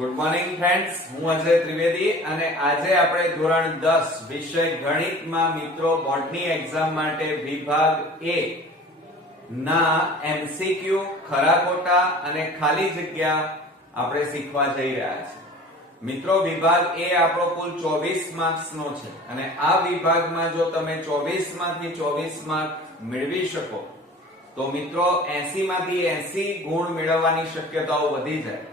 Good morning friends, હું અજય ત્રિવેદી અને આજે આપણે ધોરણ 10 વિષય ગણિતમાં મિત્રો બોર્ડની એક્ઝામ માટે વિભાગ A ના MCQ ખરા ખોટા અને ખાલી જગ્યા આપણે શીખવા જઈ રહ્યા છીએ. મિત્રો વિભાગ A આપણો કુલ 24 માર્ક્સ નો છે અને આ વિભાગમાં જો તમે 24 માંથી 24 માર્ક મેળવી શકો તો મિત્રો 80 માંથી 80 ગુણ મેળવવાની શક્યતાઓ વધી જાય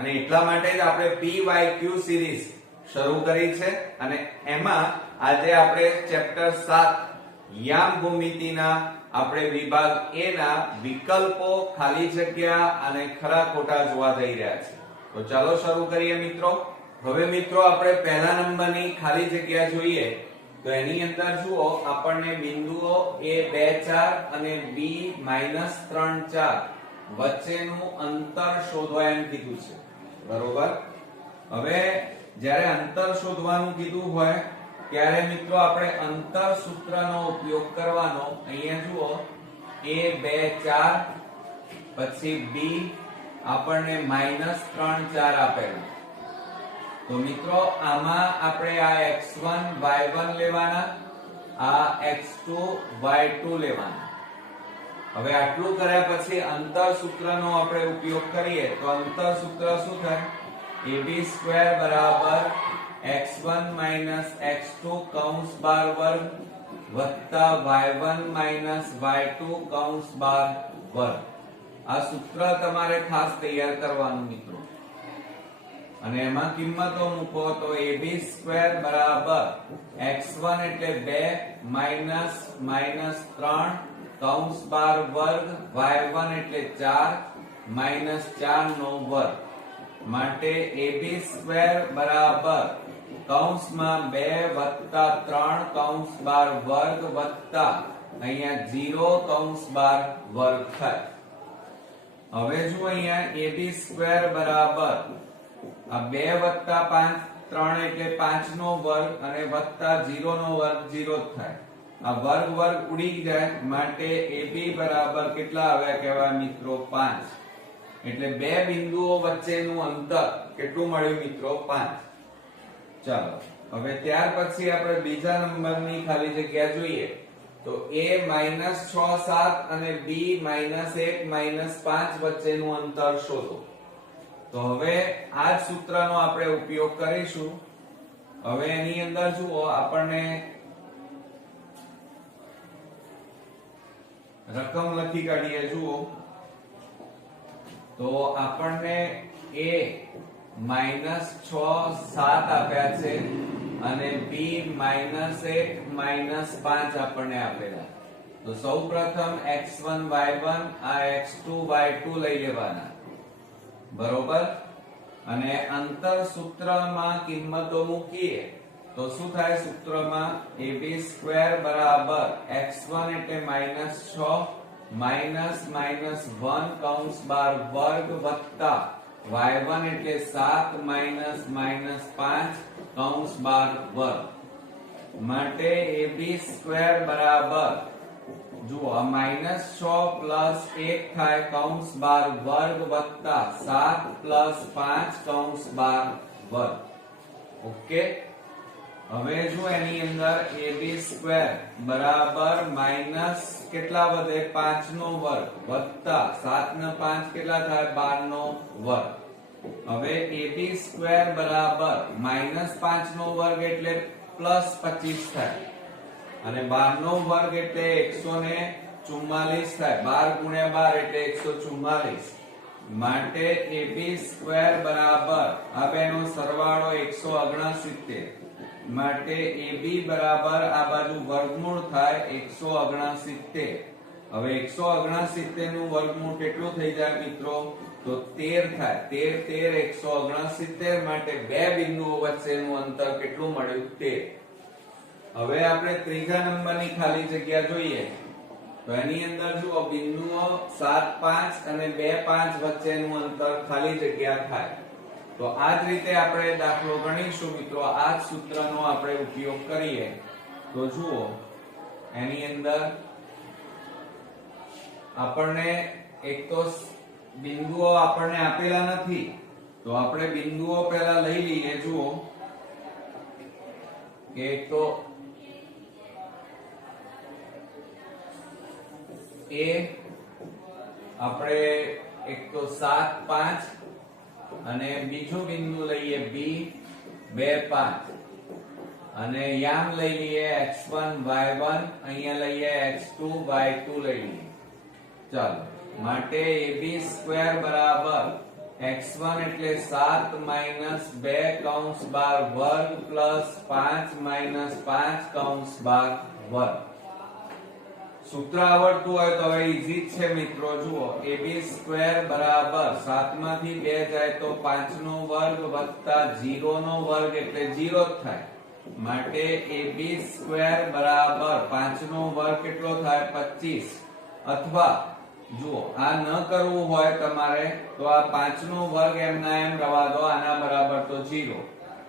અને એટલા માટે જ આપણે PYQ સિરીઝ શરૂ કરી છે અને એમાં આજે આપણે ચેપ્ટર 7 યામ ભૂમિતિના આપણે વિભાગ A ના વિકલ્પો, ખાલી જગ્યા અને ખરા ખોટા જોવા જઈ રહ્યા છે. તો ચાલો શરૂ કરીએ મિત્રો. હવે મિત્રો આપણે પહેલા નંબરની ખાલી જગ્યા જોઈએ તો એની અંદર જુઓ આપણને બિંદુઓ A2 4 અને B-3 4 વચ્ચેનું અંતર શોધવા એમ કીધું છે. બરોબર. હવે જ્યારે અંતર શોધવાનું કીધું હોય ત્યારે મિત્રો આપણે અંતર સૂત્રનો ઉપયોગ કરવાનો. અહીંયા જુઓ A2 4 પછી B આપણને -3 4 આપેલું. તો મિત્રો આમાં આપણે આ x1 y1 લેવાના, આ x2 y2 લેવાના. હવે આટલું કર્યા પછી અંતર સૂત્રનો આપણે ઉપયોગ કરીએ તો અંતર સૂત્ર શું થાય? ab² બરાબર x1 x2 કૌંસ બાર વર્ગ વત્તા y1 y2 કૌંસ બાર વર્ગ. આ સૂત્ર તમારે ખાસ તૈયાર કરવાનું મિત્રો અને એમાં કિંમતો મૂકો તો ab² બરાબર x1 એટલે 2 -3 કૌંસ બાર વર્ગ y1 એટલે 4 -4 નો વર્ગ માટે ab² બરાબર કૌંસમાં 2 વત્તા 3 કૌંસ બાર વર્ગ વત્તા અહીંયા 0 કૌંસ બાર વર્ગ થાય. હવે જો અહીંયા ab² બરાબર આ 2 વત્તા 5 3 એટલે 5 નો વર્ગ અને વત્તા 0 નો વર્ગ 0 થાય. આ વર્ગ વર્ગ ઉડી જાય માટે AB બરાબર કેટલા આવ્યા કહેવાય મિત્રો? 5. એટલે બે બિંદુઓ વચ્ચેનું અંતર કેટલું મળ્યું મિત્રો? 5. ચાલો હવે ત્યાર પછી આપણે બીજા નંબરની ખાલી જગ્યા જોઈએ તો A -6 7 અને B -1 -5 વચ્ચેનું અંતર શોધો. તો હવે આ જ સૂત્રનો આપણે ઉપયોગ કરીશું. હવે એની અંદર જુઓ આપણને રકમ લખી કાઢીએ. જુઓ તો આપણને A -6 7 આપ્યા છે અને B -1 5 આપણને આપેલા. તો સૌપ્રથમ x1 y1 આ x2 y2 લઈ લેવાના. બરોબર. અને અંતર સૂત્રમાં કિંમતો મૂકીએ તો શું થાય? સૂત્રમાં ab² બરાબર x1 એટલે -6 -1 કૌંસ બાર વર્ગ વત્તા y1 એટલે 7 -5 કૌંસ બાર વર્ગ માટે ab² બરાબર જુઓ આ -6 પ્લસ 1 થાય કૌંસ બાર વર્ગ વત્તા 7 પ્લસ 5 કૌંસ બાર વર્ગ. ઓકે. હવે જો એની અંદર ab² બરાબર માઈનસ કેટલા વધે? 5 નો વર્ગ વત્તા 7 ને 5 કેટલા થાય? 12 નો વર્ગ. હવે ab² બરાબર -5 નો વર્ગ એટલે +25 થાય અને 12 નો વર્ગ એટલે 144 થાય. 12 ગુણ્યા 12 એટલે 144 માટે ab² બરાબર આ બેનો સરવાળો 169 માટે AB બરાબર આ બાજુ વર્ગમૂળ થાય 169. હવે 169 નું વર્ગમૂળ કેટલું થઈ જાય મિત્રો? તો 13 થાય. 13 169 માટે બે બિંદુઓ વચ્ચેનું અંતર કેટલું મળ્યું? 13. હવે આપણે ત્રીજા નંબરની ખાલી જગ્યા જોઈએ તો એની અંદર જુઓ બિંદુઓ 7 5 અને 2 5 વચ્ચેનું અંતર ખાલી જગ્યા થાય. તો આ જ રીતે આપણે દાખલો ગણીશું મિત્રો. આ જ સૂત્રનો આપણે ઉપયોગ કરીએ તો જુઓ એની અંદર આપણને એક તો બિંદુઓ આપણને આપેલા નથી તો આપણે બિંદુઓ પહેલા લઈ લઈએ. જુઓ કે તો એ આપણે એક તો 7 5 અને બીજું બિંદુ લઈએ બી 2 5 અને યામ લઈ લઈએ x1 y1, અહીંયા લઈએ x2 y2 લઈ લઈએ. ચાલો, માટે ab² બરાબર x1 એટલે 7 માઈનસ 2 કૌંસ બાર વર્ગ પ્લસ 5 માઈનસ 5 કૌંસ બાર વર્ગ. સૂત્ર આવડતું હોય તો હવે ઈઝી જ છે મિત્રો. જુઓ ab² બરાબર 7 માંથી 2 જાય તો 5 નો વર્ગ વત્તા 0 નો વર્ગ એટલે 0 જ થાય. માટે ab² બરાબર 5 નો વર્ગ કેટલો થાય 25. અથવા જુઓ આ ન કરવું હોય તમારે તો આ 5 નો વર્ગ એમના એમ રવા દો, આના બરાબર તો 0.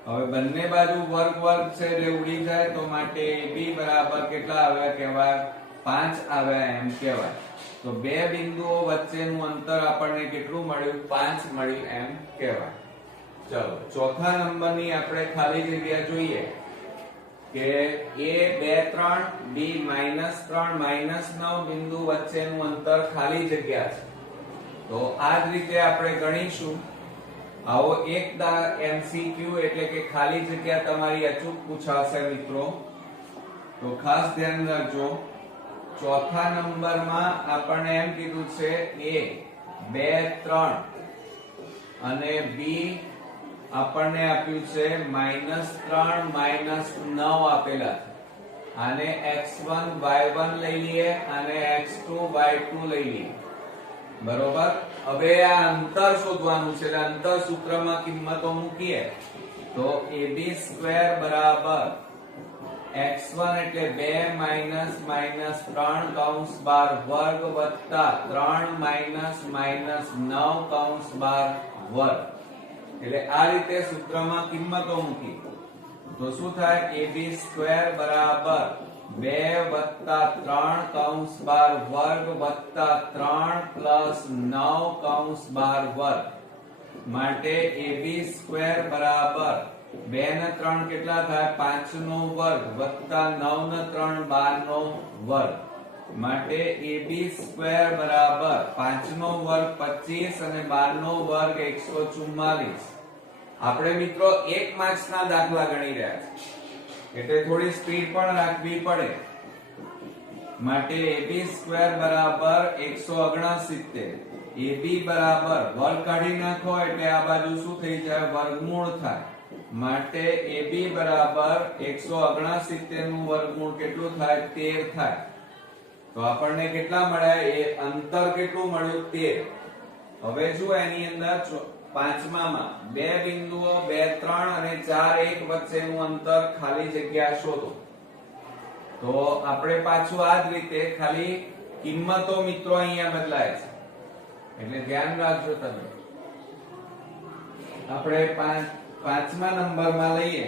હવે બંને બાજુ વર્ગ વર્ગ છે એટલે ઉડી જાય તો માટે ab બરાબર કેટલા આવ્યા કહેવાય 5 આવ્યા એમ કહેવાય. તો બે બિંદુઓ વચ્ચેનું અંતર આપણને કેટલું મળ્યું 5 મળ્યું એમ કહેવાય. ચલો ચોથા નંબરની આપણે ખાલી જગ્યા જોઈએ કે a 2 3 b -3 -9 બિંદુ વચ્ચેનું અંતર ખાલી જગ્યા છે. તો આ જ રીતે આપણે ગણીશું. આવો એક MCQ એટલે કે ખાલી જગ્યા તમારી અચૂક પૂછાશે મિત્રો. તો ખાસ ધ્યાન રાખજો. ચોથા નંબરમાં આપણને એમ કીધું છે a 2 3 અને b આપણને આપ્યું છે -3 -9 આપેલા છે. આને x1 y1 લઈ લઈએ અને x2 y2 લઈ લઈએ. બરોબર. હવે આ અંતર શોધવાનું છે એટલે અંતર સૂત્રમાં કિંમતો મૂકીએ તો ab² બરાબર x1 એટલે 2 માઈનસ 3 કૌંસ બાર વર્ગ વત્તા 3 માઈનસ 9 કૌંસ બાર વર્ગ. એટલે આ રીતે સૂત્રમાં કિંમતો મૂકી તો શું થાય ab² બરાબર 2 વત્તા 3 કૌંસ બાર વર્ગ વત્તા 3 પ્લસ 9 કૌંસ બાર વર્ગ. માટે ab² બરાબર 2 ને 3 કેટલા થાય 5 નો વર્ગ વત્તા 9 ને 3 12 નો વર્ગ. માટે ab² બરાબર 5 નો વર્ગ 25 અને 12 નો વર્ગ 144. આપણે મિત્રો એક માર્ક્સના દાખલા ગણી રહ્યા છે એટલે થોડી સ્પીડ પણ રાખવી પડે. માટે ab² બરાબર 169. ab બરાબર વર્ગ કાઢી નાખો એટલે આ બાજુ શું થઈ જાય વર્ગમૂળ થાય. માટે ab બરાબર 169 નું વર્ગમૂળ કેટલું થાય 13 થાય. તો આપણને કેટલા મળ્યા એ અંતર કેટલું મળ્યું 13. હવે જો એની અંદર પાંચમામાં બે બિંદુઓ 2 3 અને 4 1 વચ્ચેનું અંતર ખાલી જગ્યા શોધો. તો આપણે પાછું આ જ રીતે ખાલી કિંમતો મિત્રો અહીંયા બદલાય છે એટલે ધ્યાન રાખજો તમે. આપણે પાંચમા નંબરમાં લઈએ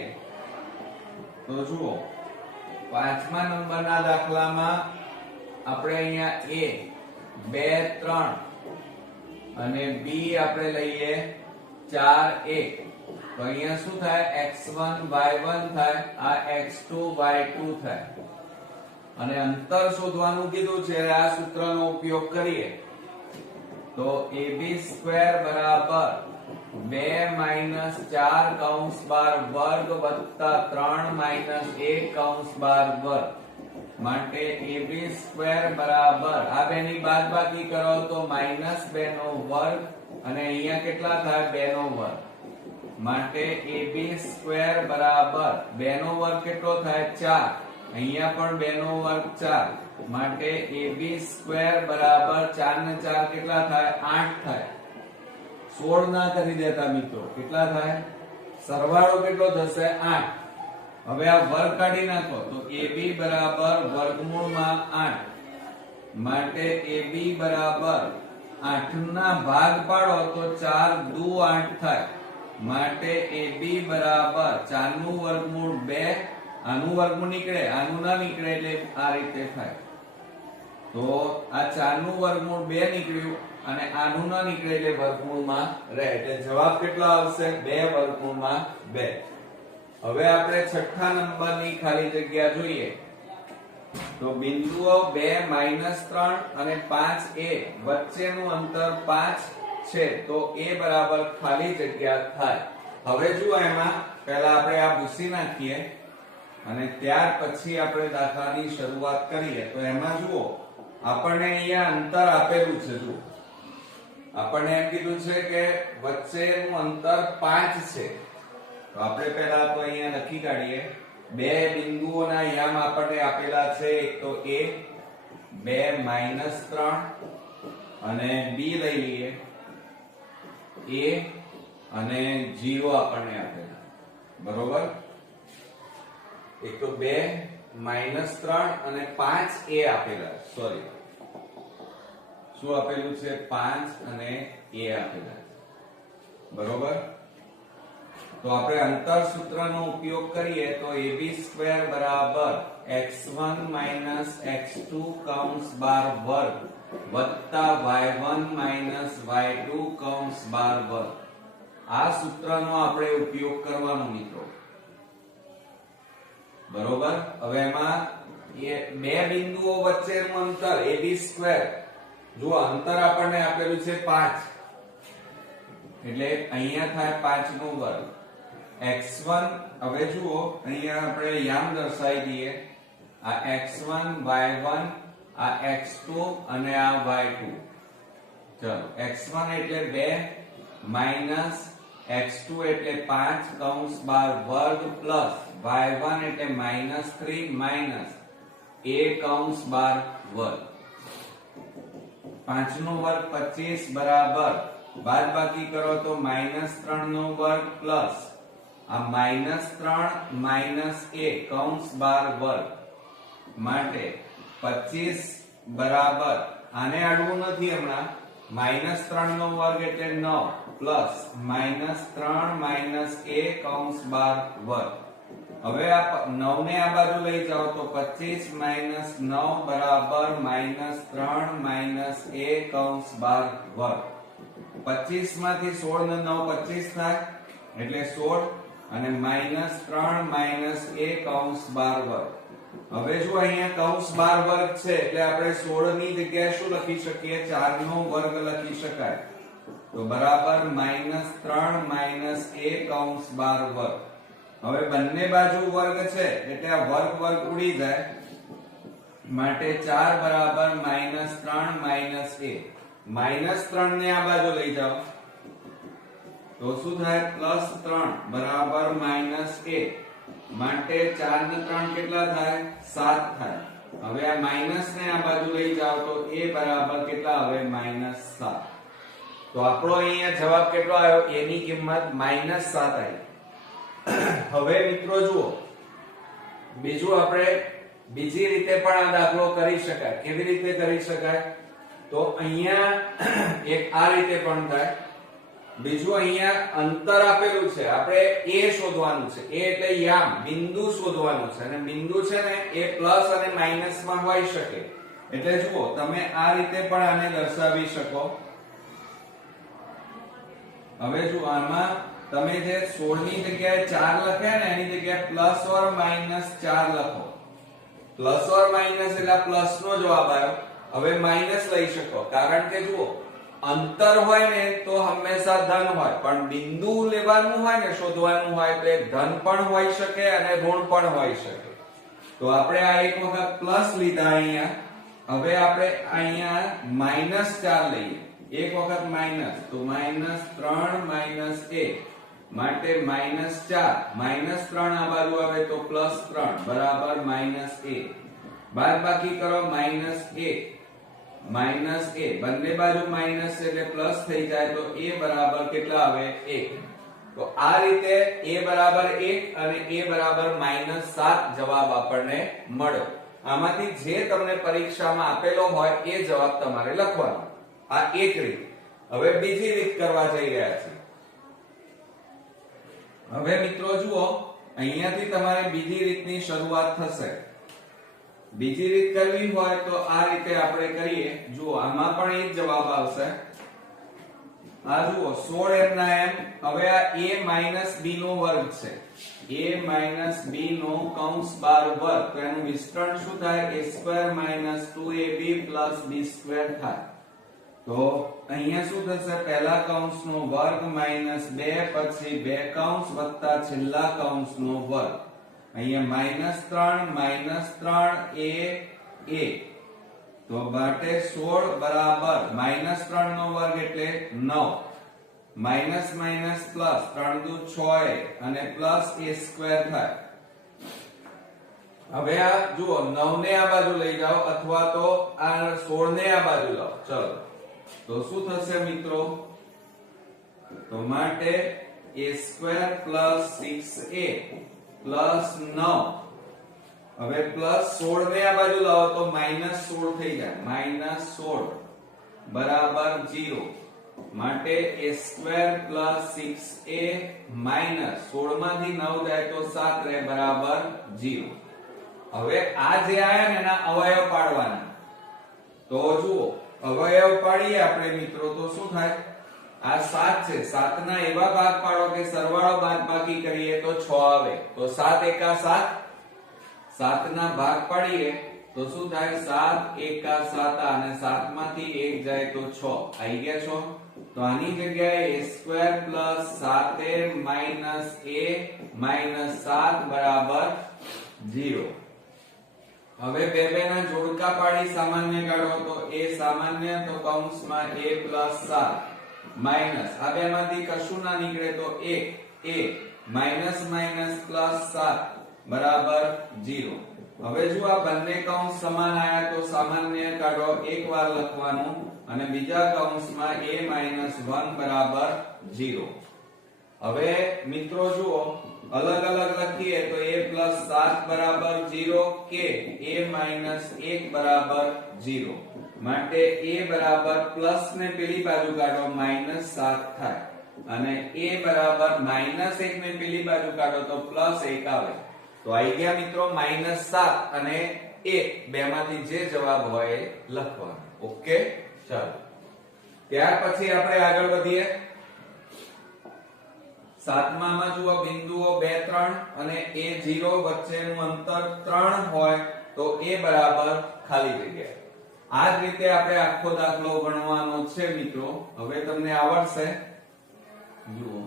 તો જુઓ પાંચમા નંબરના દાખલામાં આપણે અહીંયા a 2 3 અને b આપણે લઈએ 4 1. તો અહીંયા શું થાય x1 y1 થાય, આ x2 y2 થાય. અને અંતર શોધવાનું કીધું છે આ સૂત્રનો ઉપયોગ કરીએ તો ab² બરાબર 2 - 4 કૌંસ બાર વર્ગ વત્તા 3 - 1 કૌંસ બાર વર્ગ. માટે ab² બરાબર આ બેની બાદબાકી કરો તો -2 નો વર્ગ અને અહીંયા કેટલા થાય 2 નો વર્ગ. માટે ab² બરાબર 2 નો વર્ગ કેટલો થાય 4. અહીંયા પણ 2 નો વર્ગ 4. માટે ab² બરાબર 4 ને 4 કેટલા થાય 8 થાય. 16 ના કરી દેતા મિત્રો, કેટલા થાય સરવાળો કેટલો થશે 8. હવે આ વર્ગ કાઢી નાખો તો ab બરાબર વર્ગમૂળમાં 8. માટે ab બરાબર 8 ના ભાગ પાડો તો 4 દુ 8 થાય. માટે ab બરાબર 4 નું વર્ગમૂળ 2. આનું વર્ગમૂળ નીકળે આનું ના નીકળે એટલે આ રીતે થાય. તો આ 4 નું વર્ગમૂળ 2 નીકળ્યું અને આનું ના નીકળે એટલે વર્ગમૂળમાં રહે એટલે જવાબ કેટલો આવશે 2 વર્ગમૂળમાં 2. હવે આપણે છઠ્ઠા નંબરની ખાલી જગ્યા જોઈએ તો બિંદુઓ 2 -3 અને 5a વચ્ચેનું અંતર 5 છે તો a બરાબર ખાલી જગ્યા થાય. હવે જુઓ એમાં પહેલા આપણે આ ભૂસી નાખીએ અને ત્યાર પછી આપણે દાખલાની શરૂઆત કરીએ. તો એમાં જુઓ આપણને અહીંયા અંતર આપેલું છે. જુઓ આપણને એમ કીધું છે કે વચ્ચેનું અંતર 5 છે. તો આપણે પહેલા તો અહીંયા લખી કાઢીએ. બે બિંદુઓના યામ આપણને આપેલા છે. એક તો a 2 -3 અને b લઈ લઈએ a અને 0 આપણને આપેલા. બરોબર. એક તો 2 -3 અને 5a આપેલા. સોરી, શું આપેલું છે? 5 અને a આપેલા. બરોબર. તો આપણે અંતર સૂત્રનો ઉપયોગ કરીએ તો ab² બરાબર x1 - x2 કૌંસ બાર વર્ગ વત્તા y1 - y2 કૌંસ બાર વર્ગ. આ સૂત્રનો આપણે ઉપયોગ કરવાનો મિત્રો. બરોબર. હવે એમાં બે બિંદુઓ વચ્ચેનું અંતર ab². જો અંતર આપણને આપેલું છે 5 એટલે અહીંયા થાય 5 નો વર્ગ. x1 હવે જુઓ અહીંયા આપણે યામ દર્શાવી દઈએ. આ x1 y1 આ x2 અને આ y2. ચલો x1 એટલે 2 માઈનસ x2 એટલે 5 કૌંસ બાર વર્ગ પ્લસ y1 એટલે -3 માઈનસ a કૌંસ બાર વર્ગ. 5 નો વર્ગ 25 બરાબર બાદબાકી કરો તો -3 નો વર્ગ પ્લસ આ -3 માઈનસ a કૌંસ બાર વર્ગ માટે 25 બરાબર આને અડવું નથી હમણાં. -3 નો વર્ગ એટલે 9 પ્લસ -3 માઈનસ a કૌંસ બાર વર્ગ. હવે આ 9 ને આ બાજુ લઈ જાઓ તો 25 - 9 બરાબર -3 માઈનસ a કૌંસ બાર વર્ગ. 25 માંથી 16 ને 9 25 થાય એટલે 16 અને -3 માઈનસ a કૌંસ બાર વર્ગ. હવે જો અહીંયા કૌંસ બાર વર્ગ છે એટલે આપણે 16 ની જગ્યાએ શું લખી શકીએ? 4 નો વર્ગ લખી શકાય. તો બરાબર -3 માઈનસ a કૌંસ બાર વર્ગ. હવે બંને બાજુ વર્ગ છે એટલે આ વર્ગ વર્ગ ઉડી જાય માટે 4 બરાબર -3 માઈનસ a. -3 ને આ બાજુ લઈ જાઓ તો શું થાય? +3 બરાબર -a માટે 4 ને 3 કેટલા થાય? 7 થાય. હવે આ માઈનસ ને આ બાજુ લઈ જાઓ તો a બરાબર કેટલા આવે? -7. તો આપણો અહીંયા જવાબ કેટલો આવ્યો? a ની કિંમત -7 આવી. હવે મિત્રો જુઓ બીજું આપણે બીજી રીતે પણ આ દાખલો કરી શકાય. કેવી રીતે કરી શકાય? તો અહીંયા એક આ રીતે પણ થાય. બીજું અહીંયા અંતર આપેલું છે, આપણે a શોધવાનું છે. a એટલે યામ બિંદુ શોધવાનું છે અને બિંદુ છે ને એ પ્લસ અને માઈનસ માં હોઈ શકે. એટલે જુઓ તમે આ રીતે પણ આને દર્શાવી શકો. હવે જુઓ આમાં તમે જે 16 ની જગ્યાએ 4 લખ્યા ને એની જગ્યાએ પ્લસ ઓર માઈનસ 4 લખો. પ્લસ ઓર માઈનસ એટલે પ્લસ નો જવાબ આવ્યો. હવે માઈનસ લઈ શકો કારણ કે જુઓ અંતર હોય ને તો હંમેશા ધન હોય, પણ બિંદુ લેવાનું હોય ને શોધવાનું હોય તો એ ધન પણ હોઈ શકે અને ઋણ પણ હોઈ શકે. તો આપણે આ એક વખત પ્લસ લીધા અહીંયા. હવે આપણે અહીંયા -4 લઈએ. એક વખત માઈનસ તો -3 માઈનસ a માટે -4 -3 આ બાજુ આવે તો +3 બરાબર -a. બાદબાકી કરો -1 માઈનસ a બંને બાજુ માઈનસ એટલે પ્લસ થઈ જાય તો a બરાબર કેટલા આવે? 1. તો આ રીતે a બરાબર 1 અને a બરાબર -7 જવાબ આપણને મળ્યો. આમાંથી જે તમને પરીક્ષામાં આપેલો હોય એ જવાબ તમારે લખવાનો. આ એક રીત. હવે બીજી રીત કરવા જઈ રહ્યા છીએ. હવે મિત્રો જુઓ અહીંયાથી તમારે બીજી રીતની શરૂઆત થશે. બીજી રીત કરવી હોય તો આ રીતે આપણે કરીએ. જુઓ આમાં પણ એક જવાબ આવશે. આ જુઓ 16 ના એમ. હવે આ a માઈનસ b નો વર્ગ છે. a માઈનસ b નો કૌંસ બાર વર્ગ, તો એનું વિસ્તરણ શું થાય? a square minus 2ab plus b square થાય. તો અહીંયા શું થશે? પહેલા કૌંસનો વર્ગ માઈનસ 2, પછી બે કૌંસ વત્તા છેલ્લા કૌંસનો વર્ગ. અહીંયા -3 a તો માટે 16 બરાબર -3 નો વર્ગ એટલે 9, માઈનસ માઈનસ પ્લસ 3 દુ 6 અને પ્લસ a સ્ક્વેર થાય. હવે આ જુઓ 9 ને આ બાજુ લઈ જાઓ અથવા તો આ 16 ને આ બાજુ લાવો. ચલો તો શું થશે મિત્રો? તો માટે a square plus 6a plus 9. હવે પ્લસ 16 ને આ બાજુ લાવો તો -16 થઈ જાય. -16 બરાબર 0. માટે a square plus 6a minus 16 માંથી 9 જાય તો 7 રહે બરાબર 0. હવે આ જે આયા ને એના અવયવ પાડવાના. તો જુઓ અવયવ પાડીએ આપણે મિત્રો તો શું થાય? આ 7 છે, 7 ના એવા ભાગ પાડો કે સરવાળો બાદબાકી કરીએ તો 6 આવે. તો 7 એકા 7, 7 ના ભાગ પાડીએ તો શું થાય? 7 એકા 7 અને 7 માંથી 1 જાય તો 6. આવી ગયા 6. તો આની જગ્યાએ a square plus 7a minus a minus 7 બરાબર 0. હવે બે ના જોડકા પાડી સામાન્ય કાઢો તો a સામાન્ય, તો કૌંસમાં a પ્લસ 7 માઈનસ આ બે માંથી કશું ના નીકળે તો 1 a માઈનસ માઈનસ પ્લસ 7 બરાબર 0. હવે જો આ બંને કૌંસ સમાન આયા તો સામાન્ય કાઢો, એક વાર લખવાનું અને બીજા કૌંસમાં a માઈનસ 1 બરાબર 0. હવે મિત્રો જુઓ અલગ અલગ લખીએ તો a પ્લસ 7 બરાબર 0 કે a માઈનસ 1 બરાબર 0. માટે a બરાબર પ્લસ ને પેલી બાજુ કાઢો માઈનસ 7 થાય અને a બરાબર માઈનસ 1 ને પેલી બાજુ કાઢો તો પ્લસ 1 આવે. તો આવી ગયા મિત્રો -7 અને 1, બેમાંથી જે જવાબ હોય એ લખવાનો. ઓકે, ચાલો ત્યાર પછી આપણે આગળ વધીએ. સાતમામાં જુઓ બિંદુઓ 2 3 અને a0 વચ્ચેનું અંતર 3 હોય તો a બરાબર ખાલી જગ્યા. આ જ રીતે આપણે આખો દાખલો ગણવાનો છે મિત્રો. હવે તમને આવડશે. જુઓ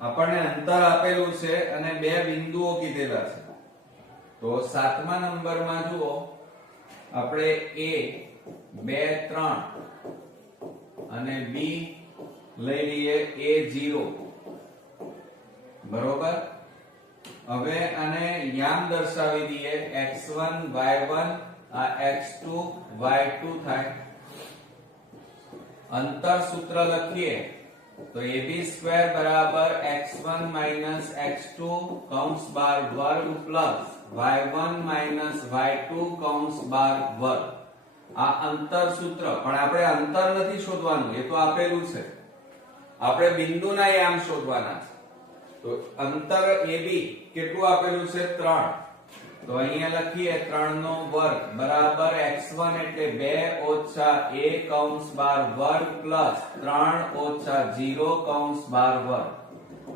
આપણને અંતર આપેલું છે અને બે બિંદુઓ કીધેલા છે. તો 7મા નંબરમાં જુઓ આપણે a 2 3 અને b લઈ લઈએ a0 બરોબર. હવે આને યામ દર્શાવી દઈએ x1 y1 આ x2 y2 થાય. અંતર સૂત્ર લખીએ તો ab સ્ક્વેર બરાબર x1 માઈનસ x2 કૌંસ બાર વર્ગ પ્લસ y1 માઈનસ y2 કૌંસ બાર વર્ગ. આ અંતર સૂત્ર, પણ આપણે અંતર નથી શોધવાનું, એ તો આપેલું છે. આપણે બિંદુના યામ શોધવાના છે. તો અંતર AB કેટલું આપેલું છે? 3. તો અહીંયા લખીએ 3 નો વર્ગ બરાબર x1 એટલે 2 ઓછા a કૌંસ બાર વર્ગ પ્લસ 3 ઓછા 0 કૌંસ બાર વર્ગ.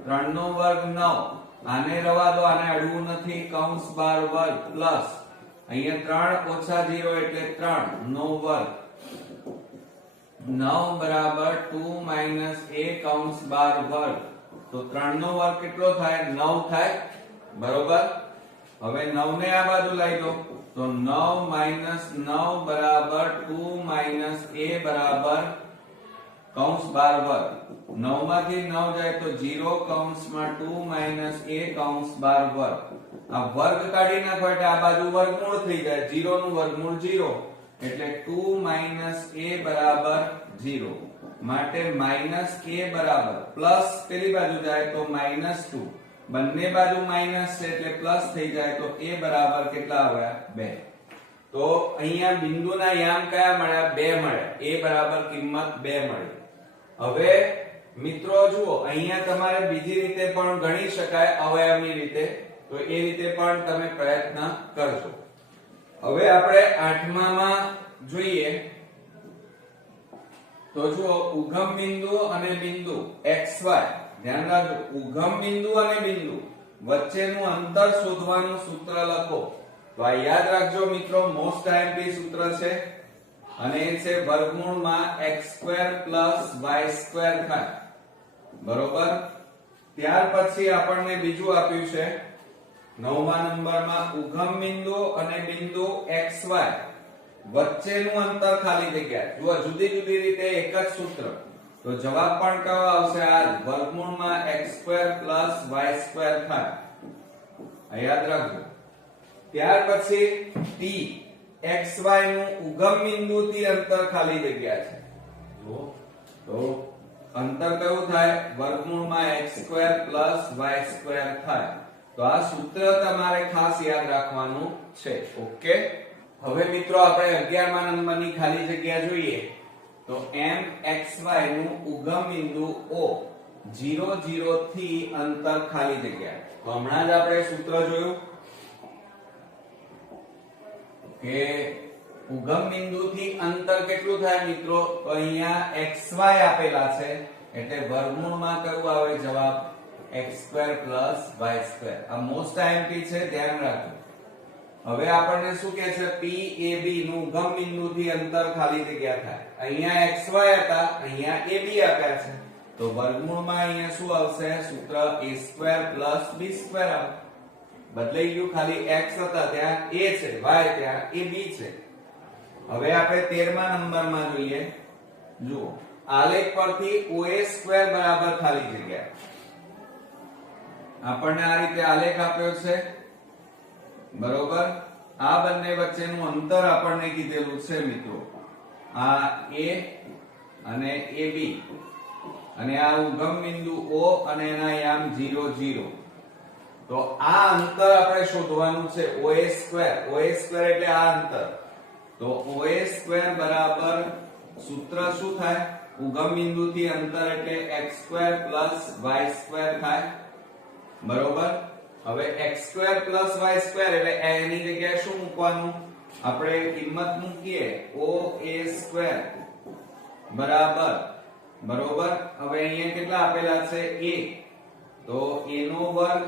3 નો વર્ગ 9, આને રવા દો, આને અડવું નથી, કૌંસ બાર વર્ગ પ્લસ અહીંયા 3 ઓછા 0 એટલે 3 નો વર્ગ. 9 બરાબર 2 માઈનસ a કૌંસ બાર વર્ગ. તો 3 નો વર્ગ કેટલો થાય? 9 થાય બરોબર. હવે 9 ને આ બાજુ લઈ દો તો 9 માઈનસ 9 બરાબર 2 માઈનસ a બરાબર કૌંસ બાર વર્ગ. 9 માંથી 9 જાય તો 0 કૌંસમાં 2 માઈનસ a કૌંસ બાર વર્ગ. આ વર્ગ કાઢી નાખો એટલે આ બાજુ વર્ગમૂળ થઈ જાય. 0 નું વર્ગમૂળ 0 એટલે 2 માઈનસ a બરાબર 0. માટે માઈનસ a બરાબર પ્લસ પેલી બાજુ જાય તો -2, બંને બાજુ માઈનસ છે એટલે પ્લસ થઈ જાય તો a બરાબર કેટલા આવ્યા? 2. તો અહીંયા બિંદુના યામ કયા મળ્યા? 2 મળ્યા. a બરાબર કિંમત 2 મળી. હવે મિત્રો જુઓ અહીંયા તમારે બીજી રીતે પણ ગણી શકાય અવયવની રીતે, તો એ રીતે પણ તમે પ્રયત્ન કરજો. હવે આપણે 8મામાં જોઈએ તો જુઓ ઉગમ બિંદુ અને બિંદુ xy, ધ્યાન રાખજો, ઉગમ બિંદુ અને બિંદુ વચ્ચેનું અંતર શોધવાનું સૂત્ર લખો. તો આ યાદ રાખજો મિત્રો, મોસ્ટ આઈએમપી સૂત્ર છે અને એ છે વર્ગમૂળમાં x² + y² થાય. બરોબર. ત્યાર પછી આપણને બીજું આપ્યું છે 9મા નંબરમાં ઉગમ બિંદુ અને બિંદુ xy વચ્ચેનું અંતર ખાલી જગ્યા. જુઓ જુદી જુદી રીતે એક જ સૂત્ર, તો જવાબ પણ કયો આવશે? આ વર્ગમૂળમાં x² + y² થાય. આ યાદ રાખજો. ત્યાર પછી t xy નું ઉગમ બિંદુથી અંતર ખાલી જગ્યા છે. જુઓ તો અંતર કયું થાય? વર્ગમૂળમાં x² + y² થાય. તો આ સૂત્ર તમારે ખાસ યાદ રાખવાનું છે. ઓકે. હવે મિત્રો આપણે 11મા નંબરની ખાલી જગ્યા જોઈએ. તો mxy નું ઉગમ બિંદુ O 0 0 થી અંતર ખાલી જગ્યા. તો હમણાં જ આપણે સૂત્ર જોયું કે ઉગમ બિંદુથી અંતર કેટલું થાય મિત્રો? તો અહીંયા xy આપેલા છે એટલે વર્ગમૂળમાં કયું આવે જવાબ? x² + y². આ મોસ્ટ આઈએમપી છે, ધ્યાન રાખજો. હવે આપણને શું કહે છે? PAB નું ઉગમ બિંદુથી અંતર ખાલી જગ્યા થાય. અહીંયા xy હતા, અહીંયા AB આપ્યા છે, તો વર્ગમૂળમાં અહીંયા શું આવશે? સૂત્ર a² + b² આવે. બદલાઈ ગયું, ખાલી x હતા ત્યાં a છે, y ત્યાં ab છે. હવે આપણે 13મા નંબરમાં જોઈએ. જુઓ આલેખ પરથી OA² બરાબર ખાલી જગ્યા. આપણને આ રીતે આલેખ આપ્યો છે. બરોબર. આ બંને વચ્ચેનું અંતર આપણને કીધેલું છે મિત્રો. આ a અને ab અને આ ઉગમ બિંદુ O અને એના યામ 0 0. તો આ અંતર આપણે શોધવાનું છે. OA² એટલે આ અંતર. તો OA² બરાબર સૂત્ર શું થાય? ઉગમ બિંદુથી અંતર એટલે x² + y² થાય. બરોબર. હવે x² + y² એટલે એની જગ્યાએ શું મૂકવાનું? આપણે કિંમત મૂકીએ OA² બરાબર. બરોબર. હવે અહીંયા કેટલા આપેલા છે? a. તો a નો વર્ગ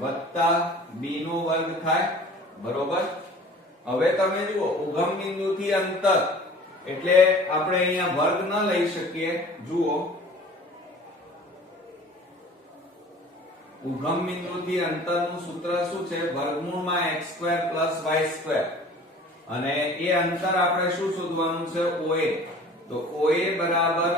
વત્તા b નો વર્ગ થાય. બરોબર. હવે તમે જુઓ ઉગમ બિંદુથી અંતર એટલે આપણે અહીંયા વર્ગ ન લઈ શકીએ. જુઓ ઉગમ બિંદુથી અંતરનું સૂત્ર શું છે? વર્ગમૂળમાં x² + y². અને એ અંતર આપણે શું શોધવાનું છે? OA. તો OA બરાબર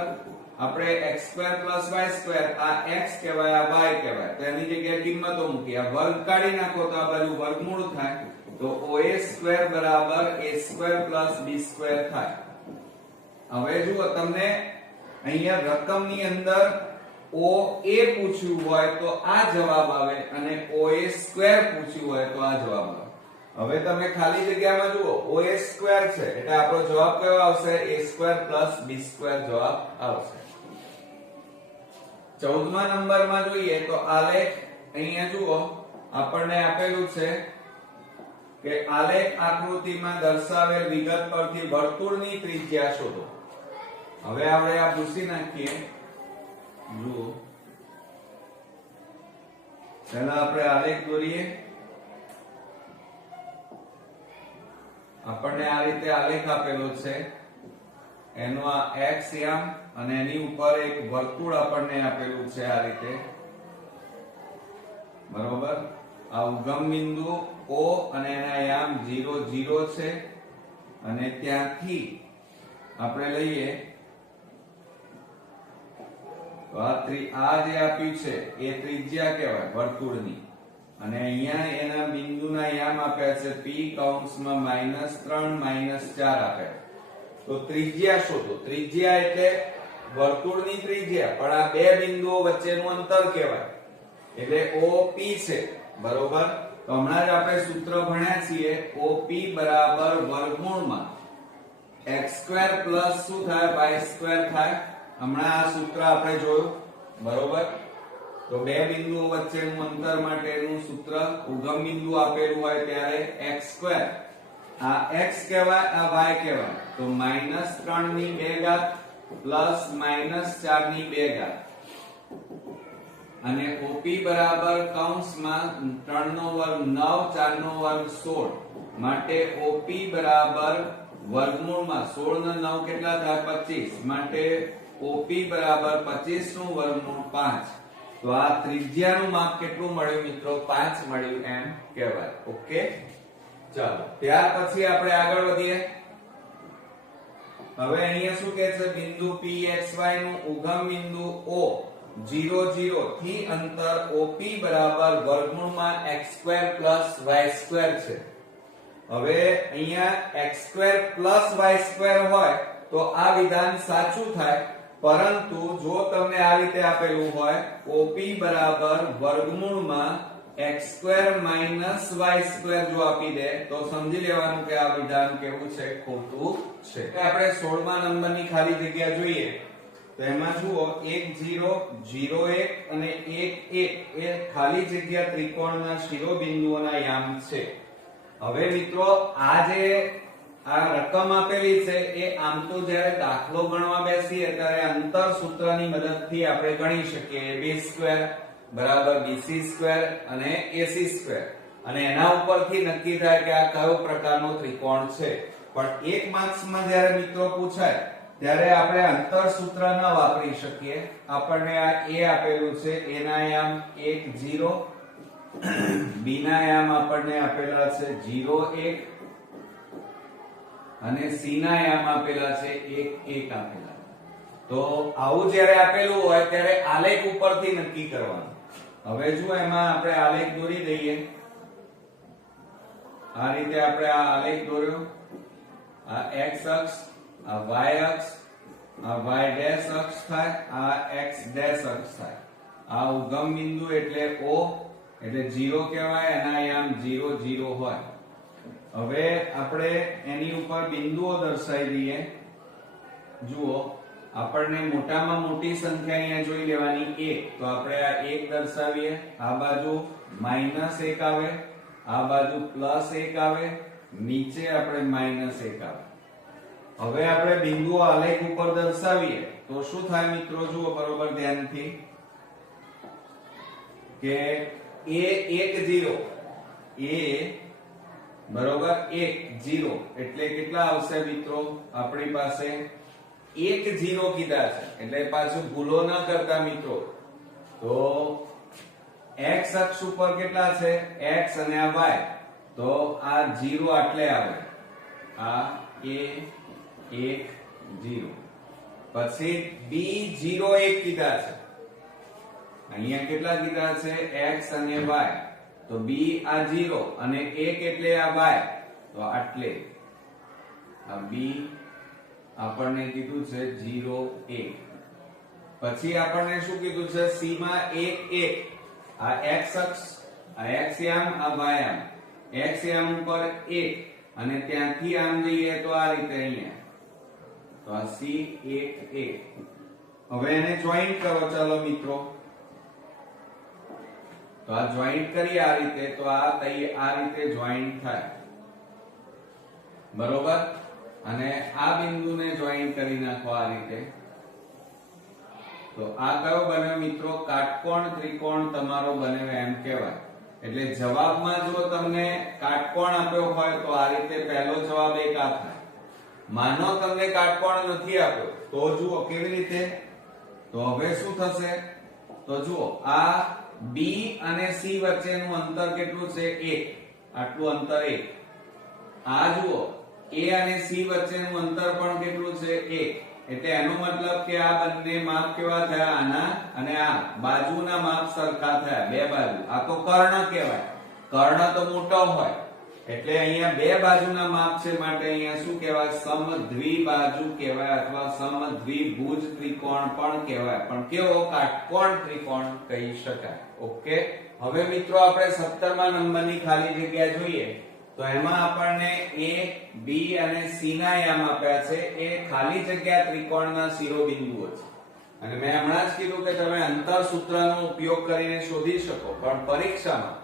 આપણે x² + y². આ x કહેવાય, આ y કહેવાય. તો એની જગ્યાએ કિંમતો મૂકી, આ વર્ગ કાઢી નાખો તો આ બાજુ વર્ગમૂળ થાય. તો OA² બરાબર a² + b² થાય. હવે જુઓ તમને અહીંયા રકમની અંદર OA પૂછ્યું હોય તો આ જવાબ આવે અને OA² પૂછ્યું હોય તો આ જવાબ આવે. હવે તમે ખાલી જગ્યામાં જુઓ OA² છે એટલે આપણો જવાબ કયો આવશે? a² + b² જવાબ આવશે. 14મા નંબરમાં જોઈએ તો આલેખ અહીંયા જુઓ આપણને આપેલું છે કે આલેખ આકૃતિમાં દર્શાવેલ વિગત પરથી વર્તુળની ત્રિજ્યા શોધો. હવે આપણે આ ભૂસી નાખીએ. જુઓ પહેલા આપણે આલેખ દોરીએ. આપણને આ રીતે આલેખ આપેલો છે. એનો આ x યામ અને એની ઉપર એક વર્તુળ આપણને આપેલું છે આ રીતે. બરોબર. આ ઉગમ બિંદુ O અને એના યામ 0 0 છે અને ત્યાંથી આપણે લઈએ તો આ જે આપ્યું છે એ ત્રિજ્યા કહેવાય વર્તુળની. અને અહીંયા એના બિંદુના યામ આપ્યા છે p કૌંસમાં -3 -4 આપ્યા. તો ત્રિજ્યા શોધો. ત્રિજ્યા એટલે વર્તુળની ત્રિજ્યા, પણ આ બે બિંદુઓ વચ્ચેનું અંતર કહેવાય એટલે OP છે. બરોબર. તો હમણાં જ આપણે સૂત્ર ભણ્યા છીએ. OP બરાબર વર્ગમૂળમાં x² પ્લસ શું થાય? y² થાય. હમણાં આ સૂત્ર આપણે જોયું. બરોબર. તો બે બિંદુઓ વચ્ચેનું અંતર માટેનું સૂત્ર ઉગમ બિંદુ આપેલું હોય ત્યારે x², આ x કહેવાય, આ y કહેવાય. તો -3 ની 2 ઘાત પ્લસ માઇનસ 4 ની 2 ઘાત અને OP બરાબર કૌંસમાં 3 નો વર્ગ 9 4 નો વર્ગ 16 માટે OP બરાબર વર્ગમૂળમાં 16 ના 9 કેટલા થાય 25 માટે OP બરાબર 25 નું વર્ગમૂળ 5. તો આ ત્રિજ્યાનું માપ કેટલું મળ્યું મિત્રો 5 મળ્યું એમ કહેવાય. ઓકે, ચાલો ત્યાર પછી આપણે આગળ વધીએ. હવે અહીંયા શું કહે છે બિંદુ PXY નું ઉગમ બિંદુ O 0 0 થી અંતર OP બરાબર વર્ગમૂળમાં x² y² છે. હવે અહીંયા x² y² હોય તો આ વિધાન સાચું થાય, પરંતુ જો તમને આ રીતે આપેલું હોય OP બરાબર વર્ગમૂળમાં x² y² જો આપી દે તો સમજી લેવાનું કે આ વિધાન કેવું છે ખોટું છે. આપણે 16મા નંબરની ખાલી જગ્યા જોઈએ તો એમાં જુઓ 1 0 0 1 અને 1 1 એ ખાલી જગ્યા ત્રિકોણના શિરોબિંદુઓના યામ છે. હવે મિત્રો આ જે આ રકમ આપેલી છે એ આમ તો જ્યારે દાખલો ગણવા બેસીએ ત્યારે અંતર સૂત્રની મદદથી આપણે ગણી શકીએ. ab² બરાબર bc² અને ac² અને એના ઉપરથી નક્કી થાય કે આ કયો પ્રકારનો ત્રિકોણ છે. પણ એક માર્ક્સમાં જ્યારે મિત્રો પૂછાય ત્યારે આપણે અંતર સૂત્ર ન વાપરી શકીએ. આપણને આ a આપેલું છે, a ના યામ 1 0, b ના યામ આપણને આપેલા છે 0 1 અને c ના યામ આપેલા છે 1 1 આપેલા. તો આવું જ્યારે આપેલું હોય ત્યારે આલેખ ઉપરથી નક્કી કરવાનું. હવે જો એમાં આપણે આલેખ દોરી દઈએ. આ રીતે આપણે આ આલેખ દોર્યો. આ x અક્ષ, આ y અક્ષ, આ y ડેશ અક્ષ થાય, આ x ડેશ અક્ષ થાય. આ ઉગમ બિંદુ એટલે O એટલે 0 કહેવાય, એના યામ 0 0 હોય. હવે આપણે એની ઉપર બિંદુઓ દર્શાવી દઈએ. જુઓ આપણને મોટામાં મોટી સંખ્યા અહીંયા જોઈ લેવાની 1, તો આપણે આ 1 દર્શાવીએ. આ બાજુ -1 આવે, આ બાજુ +1 આવે, નીચે આપણે -1 આવે. હવે આપણે બિંદુઓ આલેખ ઉપર દર્શાવીએ તો શું થાય મિત્રો જુઓ બરોબર ધ્યાનથી કે a 1 0 a બરોબર 1 0 એટલે કેટલા આવશે મિત્રો આપણી પાસે 1 0 કીધા છે એટલે પાછું ભૂલો ન કરતા મિત્રો. તો x અક્ષ ઉપર કેટલા છે x અને આ y, તો આ 0 આટલે આવે, આ a 1 0. પછી b 0 1 કીધા છે, અહીંયા કેટલા કીધા છે x અને y, તો b આ 0 અને 1 એટલે આ y, તો આટલે આ b આપણને કીધું છે 0 1. પછી આપણને શું કીધું છે c માં 1 1, આ x અક્ષ, આ x યામ, આ y યામ. x યામ ઉપર 1 અને ત્યાંથી આમ જઈએ તો આ રીતે અહીંયા, તો આ c 1 1. હવે એને જોઈન્ટ કરો ચાલો મિત્રો. તો આ જોઈન્ટ કરી આ રીતે, તો આ રીતે જોઈન્ટ થાય બરોબર. અને આ બિંદુને જોઈન્ટ કરી નાખો આ રીતે. તો આ કયો બન્યો મિત્રો કાટકોણ ત્રિકોણ તમારો બન્યો એમ કહેવાય. એટલે જવાબમાં જો તમને કાટકોણ આપ્યો હોય તો આ રીતે પહેલો જવાબ એક આ થાય. માનો તમને કાટકોણ નથી આપ્યો તો જુઓ કેવી રીતે. તો હવે શું થશે, તો જુઓ આ B અને C વચ્ચેનું અંતર કેટલું છે 1, આટલું અંતર 1. આ જુઓ A અને C વચ્ચેનું અંતર પણ કેટલું છે 1, એટલે એનો મતલબ કે આ બંને માપ કેવા થયા, આના અને આ બાજુના માપ સરખા થયા, બે બાજુ. આ તો કર્ણ કહેવાય, કર્ણ તો મોટો હોય એટલે અહીંયા બે બાજુના માપ છે માટે અહીંયા શું કહેવાય સમદ્વિબાજુ કહેવાય અથવા સમદ્વિભુજ ત્રિકોણ પણ કહેવાય, પણ કેવો કાટકોણ ત્રિકોણ કહી શકાય. ઓકે, હવે મિત્રો આપણે 17મા નંબરની ખાલી જગ્યા જોઈએ તો એમાં આપણને a b અને c ના યામ આપ્યા છે. એ ખાલી જગ્યા ત્રિકોણના શિરોબિંદુઓ છે અને મેં હમણાં જ કીધું કે તમે અંતર સૂત્રનો ઉપયોગ કરીને શોધી શકો, પણ પરીક્ષામાં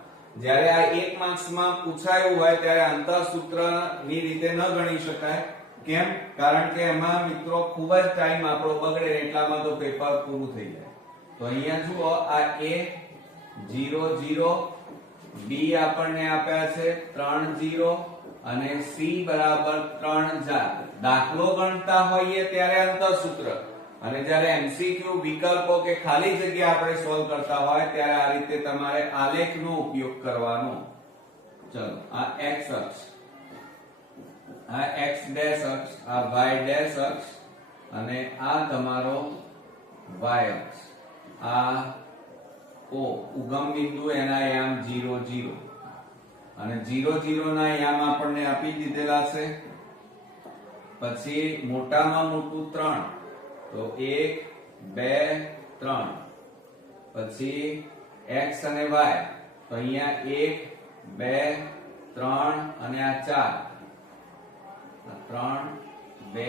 જ્યારે આ 1 માર્ક્સમાં પૂછાયું હોય ત્યારે અંતર સૂત્રની રીતે ન ગણી શકાય, કેમ? કારણ કે એમાં મિત્રો ખૂબ જ ટાઈમ આપણો બગડે એટલામાં તો પેપર પૂરું થઈ જાય. તો અહીંયા જુઓ આ a 0 0 b આપણને આપ્યા છે 3 0 અને c બરાબર 3 4. દાખલો ગણતા હોઈએ ત્યારે અંતરસૂત્ર અને જ્યારે MCQ વિકલ્પો કે ખાલી જગ્યા આપણે સોલ્વ કરતા હોય ત્યારે આ રીતે તમારે આલેખનો ઉપયોગ કરવાનો. ચલો આ x અક્ષ, આ x ડેશ અક્ષ, આ y ડેશ અક્ષ અને આ તમારો y અક્ષ. આ O ઉગમ બિંદુ એના યામ 0 0 અને 0 0 ના યામ આપણને આપી દીધેલા છે. પછી મોટામાં મોટું 3 તો 1 2 3. પછી x અને y તો અહીંયા 1 2 3 અને આ 4. 3 2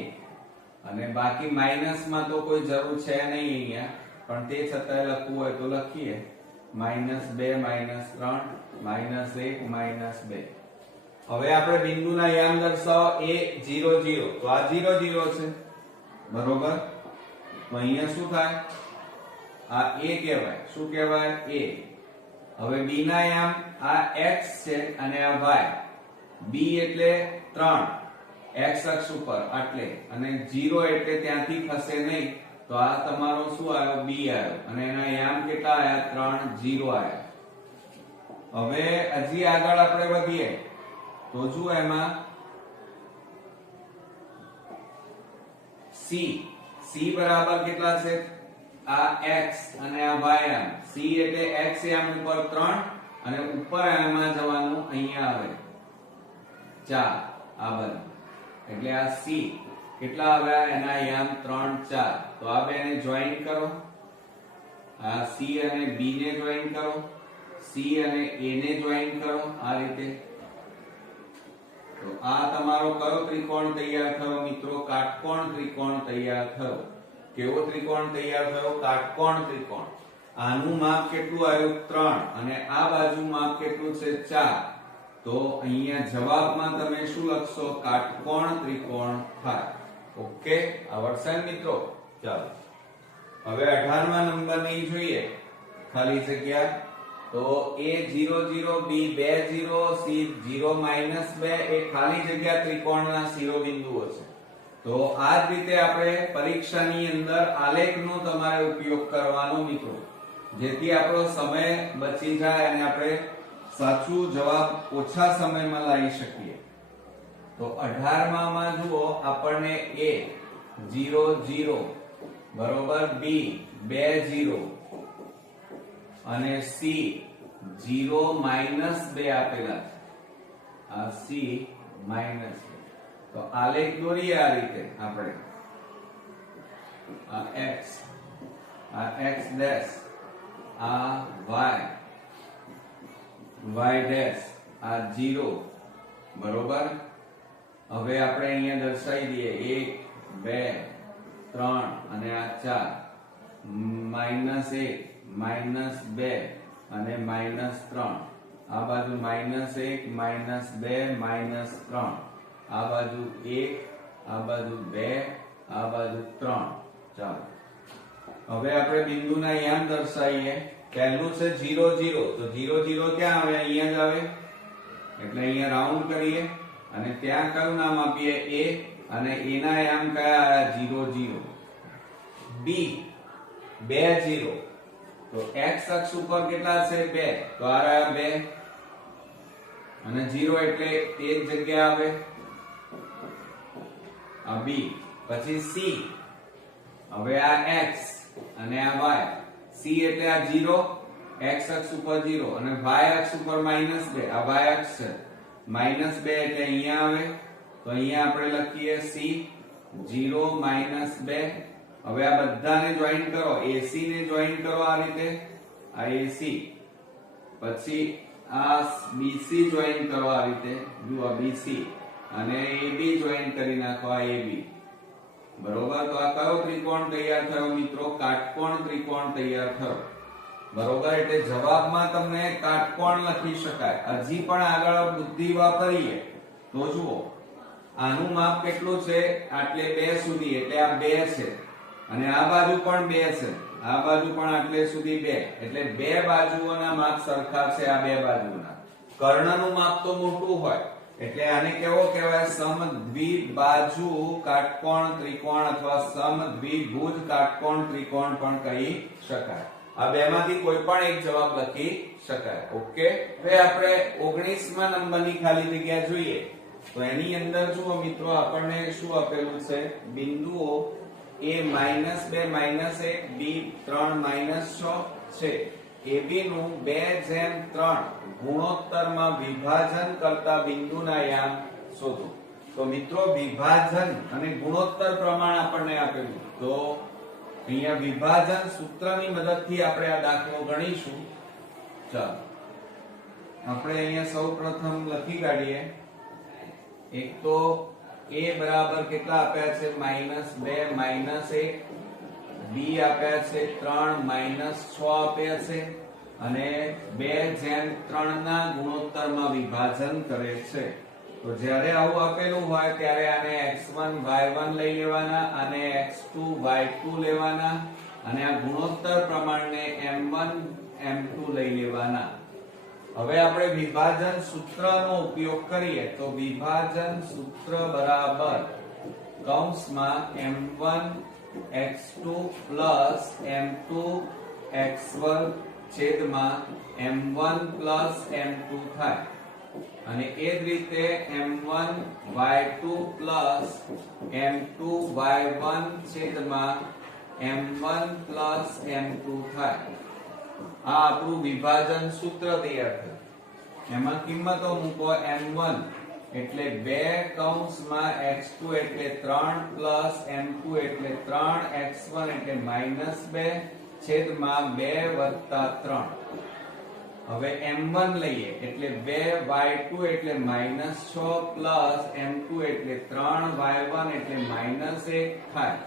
1 અને બાકી માઈનસ માં તો કોઈ જરૂર છે નહીં અહીંયા, પણ તે છતાંય લખવું હોય તો લખીએ. -2 -3 -1 -2. હવે આપણે બિંદુના યામ દર્શાવો a 0 0 તો આ 0 0 છે બરોબર. તો અહીંયા શું થાય? આ a કહેવાય. શું કહેવાય? a. હવે b ના યામ આ x છે અને આ y. b એટલે 3 x અક્ષ ઉપર આટલે અને 0 એટલે ત્યાંથી ખસે નહીં. તો આ તમારો શું આવ્યો? b આવ્યો અને એના યામ કેટલા આવ્યા? 3 0 આવ્યા. હવે હજી આગળ આપણે વધીએ તો જુઓ એમાં c બરાબર કેટલા છે? આ x અને આ y યામ. c એટલે x યામ ઉપર 3 અને ઉપર આમાં જવાનું અહીંયા આવે 4. આ બધું એટલે આ c કેટલા આવ્યા? એના યામ 3 4. તો આ બેને જોઈન કરો. આ c અને b ને જોઈન કરો, c અને a ને જોઈન કરો આ રીતે. તો આ તમારો કયો ત્રિકોણ તૈયાર થયો મિત્રો? કાટકોણ ત્રિકોણ તૈયાર થયો. કેવો ત્રિકોણ તૈયાર થયો? કાટકોણ ત્રિકોણ. આનું માપ કેટલું આવ્યું? 3 અને આ બાજુ માપ કેટલું છે? 4. તો અહીંયા જવાબમાં તમે શું લખશો? કાટકોણ ત્રિકોણ થાય. ઓકે, આવડશે મિત્રો? ચાલો હવે 18મા નંબરની જોઈએ ખાલી જગ્યા. તો a 0 0 b 2 0 c 0 -2 એ ખાલી જગ્યા ત્રિકોણના શિરોબિંદુઓ છે. તો આ જ રીતે આપણે પરીક્ષાની અંદર આલેખનો તમારે ઉપયોગ કરવાનો મિત્રો, જેથી આપણો સમય બચી જાય અને આપણે સાચું જવાબ ઓછા સમયમાં લાવી શકીએ. તો 18માં જુઓ આપણને a 0 0 બરોબર, b 2 0 અને c 0 -2 આપેલા છે. આ c -2. તો આલેખ દોરીએ આ રીતે આપણે. આ x ડેશ, આ y ડેશ, આ 0 બરોબર. હવે આપણે અહીંયા દર્શાવી દઈએ 1 2 3 અને આ 4. -1 -2 અને -3. આ બાજુ -1 -2 -3. આ બાજુ 1, આ બાજુ 2, આ બાજુ 3. ચાલો હવે આપણે બિંદુના યામ દર્શાવીએ. પહેલું છે 0 0 તો 0 0 ક્યાં આવે? અહીંયા જ આવે એટલે અહીંયા રાઉન્ડ કરીએ અને ત્યાં કયું નામ આપીએ? a અને a ના યામ કયા આવ્યા? 0 0. b 2 0 તો x અક્ષ ઉપર કેટલા છે? 2. તો આ રહ્યા 2 અને 0 એટલે તે જ જગ્યા આવે આ b. પછી c. હવે આ x અને આ y. c એટલે આ 0 x અક્ષ ઉપર 0 અને y અક્ષ ઉપર -2. આ y અક્ષ છે. -2 એટલે અહીંયા આવે તો અહીંયા આપણે લખીએ c 0 -2. હવે આ બધાને જોઈન કરો. AC ને જોઈન કરો આ રીતે. આ AC. પછી આ BC જોઈન કરો આ રીતે. જુઓ BC અને AB જોઈન કરી નાખો આ AB. બરોબર. તો આ કયો ત્રિકોણ તૈયાર થયો મિત્રો? કાટકોણ ત્રિકોણ તૈયાર થયો. બરોબર. એટલે જવાબમાં તમને કાટકોણ લખી શકાય. હજી પણ આગળ બુદ્ધિ વાપરીએ તો જુઓ આનું માપ કેટલું છે આટલે 2 સુધી એટલે આ 2 છે અને આ બાજુ પણ 2 છે આ બાજુ પણ આટલે સુધી 2 એટલે બે બાજુઓના માપ સરખા છે આ બે બાજુના કર્ણનું માપ તો મોટું હોય એટલે આને કેવો કહેવાય સમદ્વિબાજુ કાટકોણ ત્રિકોણ અથવા સમદ્વિભુજ કાટકોણ ત્રિકોણ પણ કહી શકાય આ બેમાંથી કોઈ પણ એક જવાબ લખી શકાય ઓકે હવે આપણે 19મા નંબરની ખાલી જગ્યા જોઈએ તો એની અંદર જુઓ મિત્રો આપણને શું આપેલું છે બિંદુઓ a -2 -1 b 3 -6 છે AB નું 2:3 ગુણોત્તરમાં વિભાજન કરતા બિંદુના યામ શોધો તો મિત્રો વિભાજન અને ગુણોત્તર પ્રમાણ આપણને આપેલું તો અહીંયા વિભાજન સૂત્રની મદદથી આપણે આ દાખલો ગણીશું ચાલો આપણે અહીંયા સૌપ્રથમ લખી કાઢીએ એક તો a બરાબર કેટલા આપ્યા છે -2 -1 b આપ્યા છે 3 -6 આપ્યા છે અને 2:3 ના ગુણોત્તરમાં વિભાજન કરે છે તો જ્યારે આવું આપેલું હોય ત્યારે આને x1 y1 લઈ લેવાના અને x2 y2 લેવાના અને આ ગુણોત્તર પ્રમાણને m1 m2 લઈ લેવાના હવે આપણે વિભાજન સૂત્રનો ઉપયોગ કરીએ તો વિભાજન સૂત્ર બરાબર કૌંસમાં m1 x2 m2 x1 છેદમાં m1 m2 થાય અને એ જ રીતે m1 y2 m2 y1 છેદમાં m1 m2 થાય આ આપણું વિભાજન સૂત્ર તૈયાર થયું એમાં કિંમતો મૂકો m1 એટલે 2 કૌંસમાં x2 એટલે 3 m2 એટલે 3 x1 એટલે -2 છેદમાં 2 + 3 હવે m1 લઈએ એટલે 2 y2 એટલે -6 m2 એટલે 3 y1 એટલે -1 થાય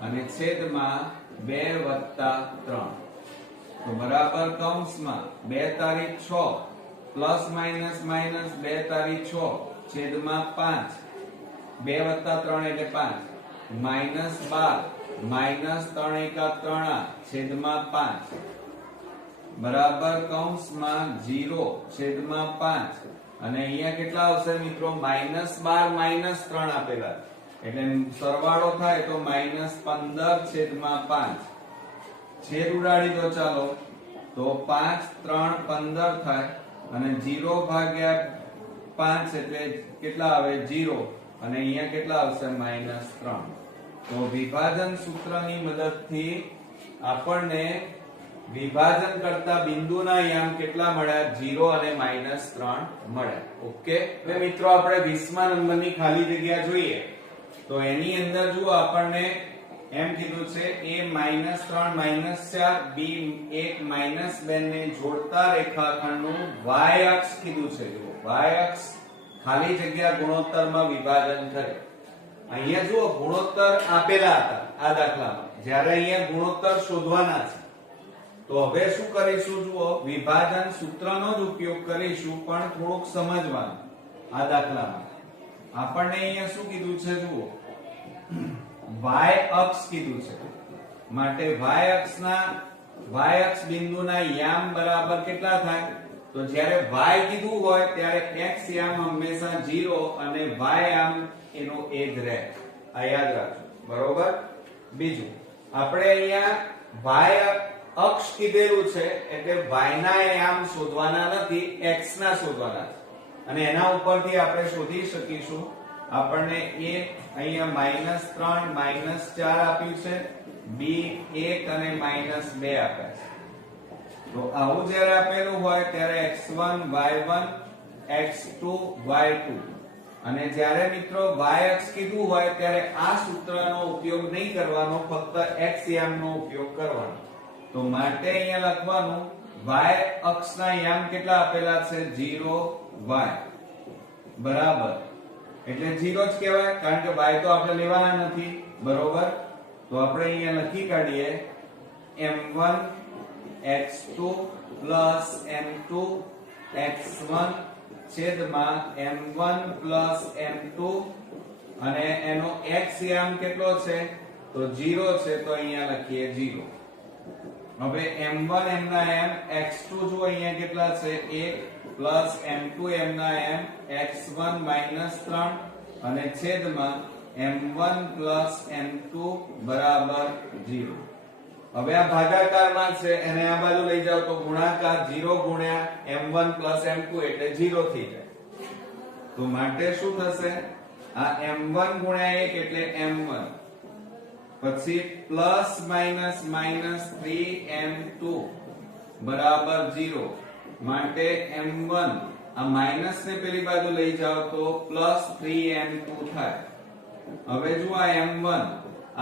અને છેદમાં 2 + 3 તો બરાબર કૌંસમાં 2 તારીખ 6 પ્લસ માઇનસ માઇનસ 2 તારી 6 છેદમાં 5 2 + 3 એટલે 5 -12 -3 એકા 3 છેદમાં 5 બરાબર કૌંસમાં 0 છેદમાં 5 અને અહીંયા કેટલા આવશે મિત્રો -12 -3 આપેલા એટલે સરવાળો થાય તો -15 છેદમાં 5 છેદ ઉડાડી દો ચાલો તો 5 3 15 થાય અને 0 ભાગ્યા 5 એટલે કેટલા આવે 0 અને અહીંયા કેટલા આવશે -3 તો વિભાજન સૂત્રની મદદથી આપણને વિભાજન કરતા બિંદુના યામ કેટલા મળ્યા 0 અને -3 મળ્યા ઓકે હવે મિત્રો આપણે 20મા નંબરની ખાલી જગ્યા જોઈએ તો એની અંદર જુઓ આપણને એમ કીધું છે a -3 -4 b 1 -2 ને જોડતા રેખાખંડનું y અક્ષ કીધું છે જુઓ y અક્ષ ખાલી જગ્યા ગુણોત્તરમાં વિભાજન કરે અહીંયા જુઓ ગુણોત્તર આપેલા હતા આ દાખલામાં જ્યારે અહીંયા ગુણોત્તર શોધવાના છે તો હવે શું કરીશું જુઓ વિભાજન સૂત્રનો જ ઉપયોગ કરીશું પણ થોડુંક સમજવાનું આ દાખલામાં આપણને અહીંયા શું કીધું છે જુઓ y અક્ષ કીધું છે માટે y અક્ષ બિંદુના યામ બરાબર કેટલા થાય તો જ્યારે y કીધું હોય ત્યારે x યામ હંમેશા 0 અને y યામ એનો એ જ રહે આ યાદ રાખજો બરોબર બીજું આપણે અહીંયા y અક્ષ કીધેલું છે એટલે y ના યામ શોધવાના નથી x ના શોધવાના છે અને એના ઉપરથી આપણે શોધી શકીશું આપણને a અહીંયા -3 -4 આપ્યું છે b 1 અને -2 આપ્યા છે તો આવું જ્યારે આપેલું હોય ત્યારે x1 y1 x2 y2 અને જ્યારે મિત્રો y અક્ષ કીધું હોય ત્યારે આ સૂત્રનો ઉપયોગ નહીં કરવાનો ફક્ત x યામનો ઉપયોગ કરવાનો તો માટે અહીંયા લખવાનું y અક્ષના યામ કેટલા આપેલા છે 0 y બરાબર એટલે 0 જ કહેવાય કારણ કે y તો આપણે લેવાના નથી બરોબર તો આપણે અહીંયા લખી કાઢીએ m1 x2 m2 x1 છેદમાં m1 m2 અને એનો x યામ કેટલો છે તો 0 છે, તો અહીંયા લખીએ 0. હવે m1 એમના m x2 જો અહીંયા કેટલા છે 1 પ્લસ m2 એમના m x1 માઈનસ 3 અને છેદમાં m1 પ્લસ m2 બરાબર 0. હવે આ ભાગાકારમાં છે એને આ બાજુ લઈ જાવ તો ગુણાકાર 0 ગુણ્યા m1 પ્લસ m2 એટલે 0 થઈ જાય. તો માટે શું થશે આ m1 ગુણ્યા 1 એટલે m1 પછી પ્લસ માઈનસ માઈનસ 3m2 બરાબર 0 માટે m1 આ માઈનસ ને પેલી બાજુ લઈ જાવ તો પ્લસ 3m2 થાય. હવે જો આ m1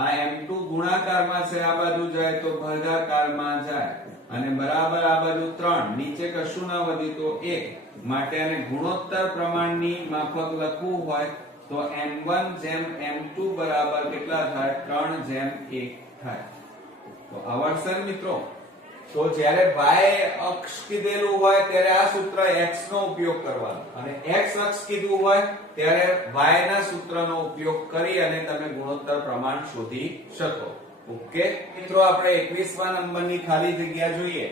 આ m2 ગુણાકારમાં છે આ બાજુ જાય તો ભાગાકારમાં જાય અને બરાબર આ બાજુ 3 નીચે કશું ના વધ્યું તો 1 માટે આને ગુણોત્તર પ્રમાણની માફક લખવું હોય તો m1 જેમ m2 બરાબર કેટલા થાય 3 જેમ 1 થાય. તો આવડશે મિત્રો. તો જ્યારે y અક્ષ કીધેલું હોય ત્યારે આ સૂત્ર x નો ઉપયોગ કરવાનો અને x અક્ષ કીધું હોય ત્યારે y ના સૂત્રનો ઉપયોગ કરી અને તમે ગુણોત્તર પ્રમાણ શોધી શકો. ઓકે મિત્રો, આપણે 21મા નંબરની ખાલી જગ્યા જોઈએ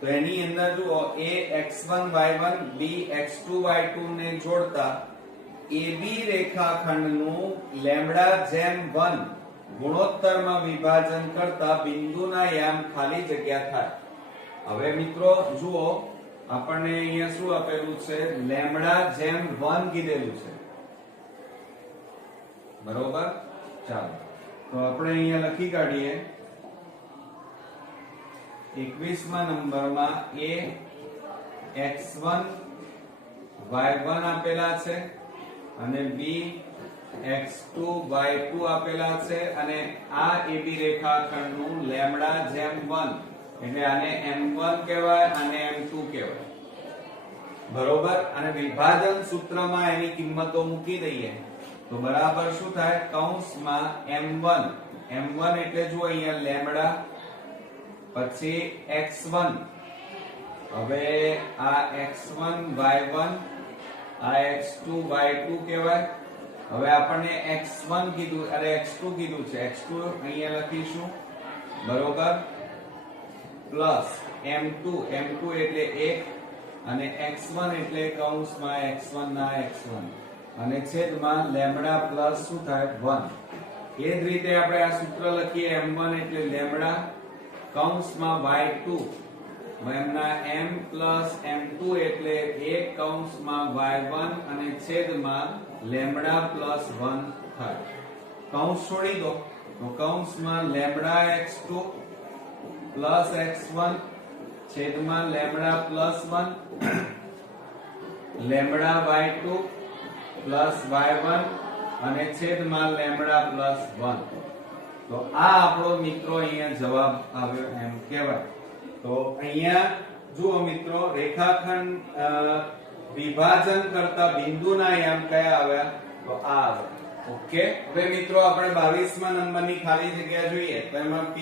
તો એની અંદર જુઓ a x1 y1 b x2 y2 ને જોડતા AB રેખાખંડનું લેમ્બડા જેમ 1 ગુણોત્તરમાં વિભાજન કરતા બિંદુના યામ ખાલી જગ્યા થાય. હવે મિત્રો જુઓ આપણને અહીંયા શું આપેલું છે લેમ્બડા જેમ 1 કીધેલું છે બરોબર. ચાલો તો આપણે અહીંયા લખી કાઢીએ 21મા નંબરમાં a x1 y1 આપેલા છે અને b x2 y2 આપેલા છે અને આ AB રેખાખંડનું લેમ્બડા જેમ 1 એટલે આને m1 કહેવાય અને m2 કહેવાય બરોબર. અને વિભાજન સૂત્રમાં એની કિંમતો મૂકી દઈએ તો બરાબર શું થાય કૌંસમાં m1 એટલે જો અહીંયા લેમ્બડા પછી x1 હવે આ x1 y1 આ x2 y2 કહેવાય. હવે આપણને x1 કીધું અરે x2 કીધું છે x2 અહીંયા લખીશું બરોબર પ્લસ m2 એટલે 1 અને x1 એટલે કૌંસમાં x1 ના x1 અને છેદમાં લેમ્બડા પ્લસ શું થાય 1. એ જ રીતે આપણે આ સૂત્ર લખીએ m1 એટલે લેમ્બડા કૌંસમાં y2 એમના m પ્લસ m2 એટલે 1 કૌંસમાં y1 અને છેદમાં લેમ્બડા પ્લસ 1 થાય. કૌંસ છોડી દો તો કૌંસમાં લેમ્બડા x2 પ્લસ x1 છેદમાં lambda plus 1 lambda y2 plus y1 અને છેદમાં લેમ્બડા પ્લસ 1. તો આ આપણો મિત્રો અહીંયા જવાબ આવ્યો એમ કહેવાય. તો અહીંયા જુઓ મિત્રો રેખાખંડ વિભાજન કરતા બિંદુના યામ કયા આવ્યા તો આ આવ્યા. ઓકે, હવે મિત્રો આપણે 22મા નંબરની ખાલી જગ્યા જોઈએ તો એમાં p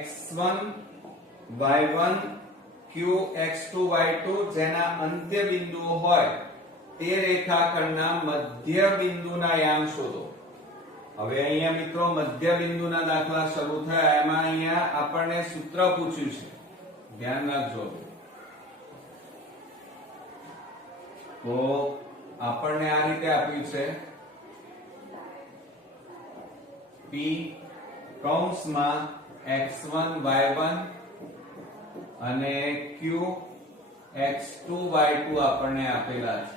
x1 y1 q x2 y2 જેના અંત્ય બિંદુઓ હોય તે રેખાખંડના મધ્ય બિંદુના યામ શોધો. હવે અહીંયા મિત્રો મધ્ય બિંદુના દાખલા શરૂ થયા એમાં અહીંયા આપણને સૂત્ર પૂછ્યું છે ધ્યાન રાખજો. તો આપણને આ રીતે આપ્યું છે p કૌંસમાં x1 y1 અને q x2 y2 આપણને આપેલા છે